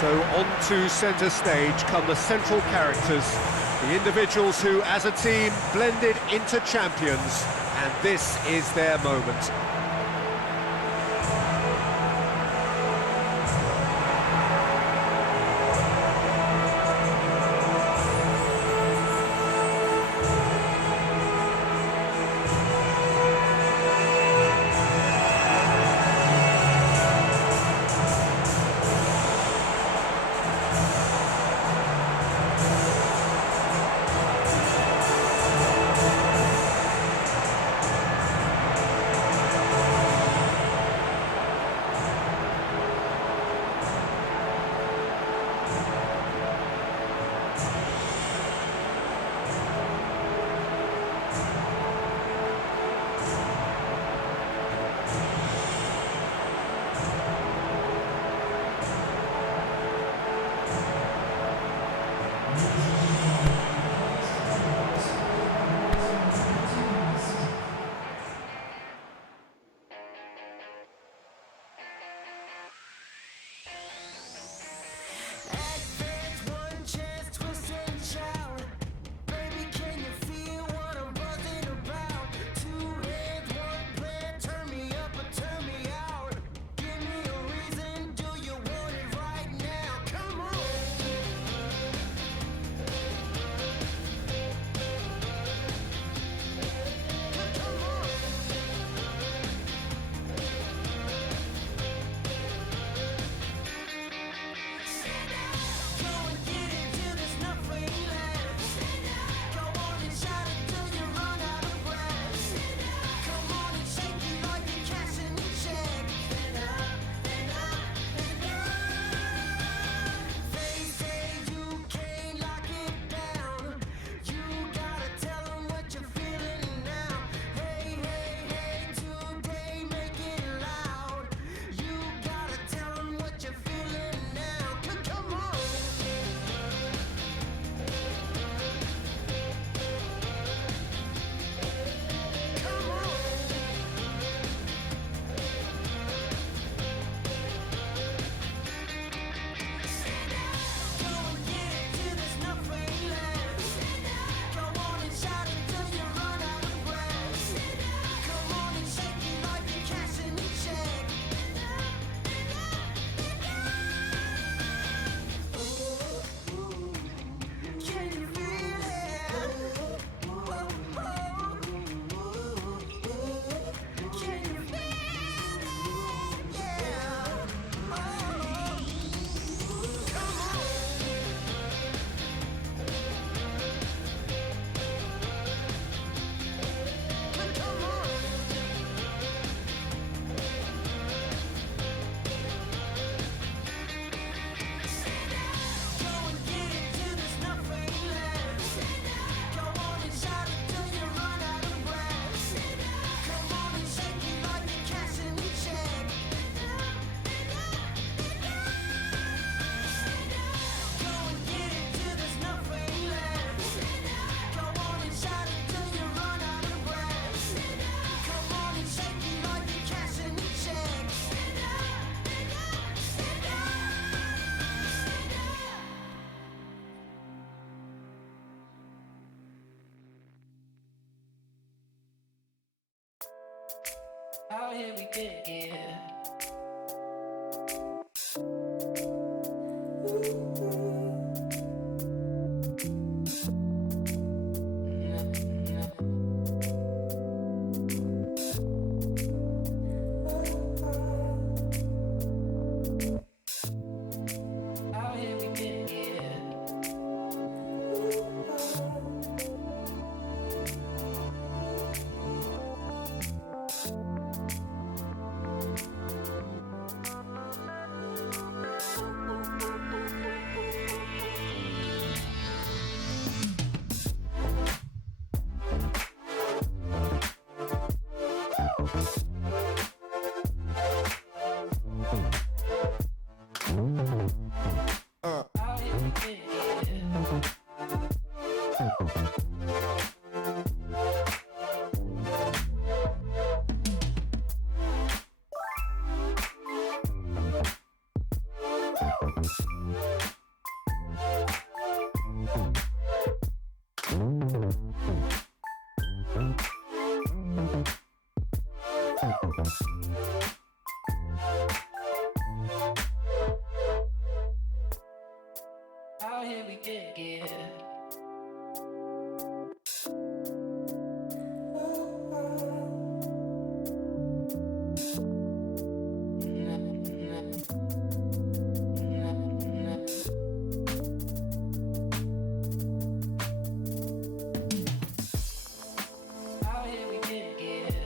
So on to centre stage come the central characters, the individuals who, as a team, blended into champions, and this is their moment. Out here we get it. Out here we get it. Out here we get it. Out here we get it. Out here we get it.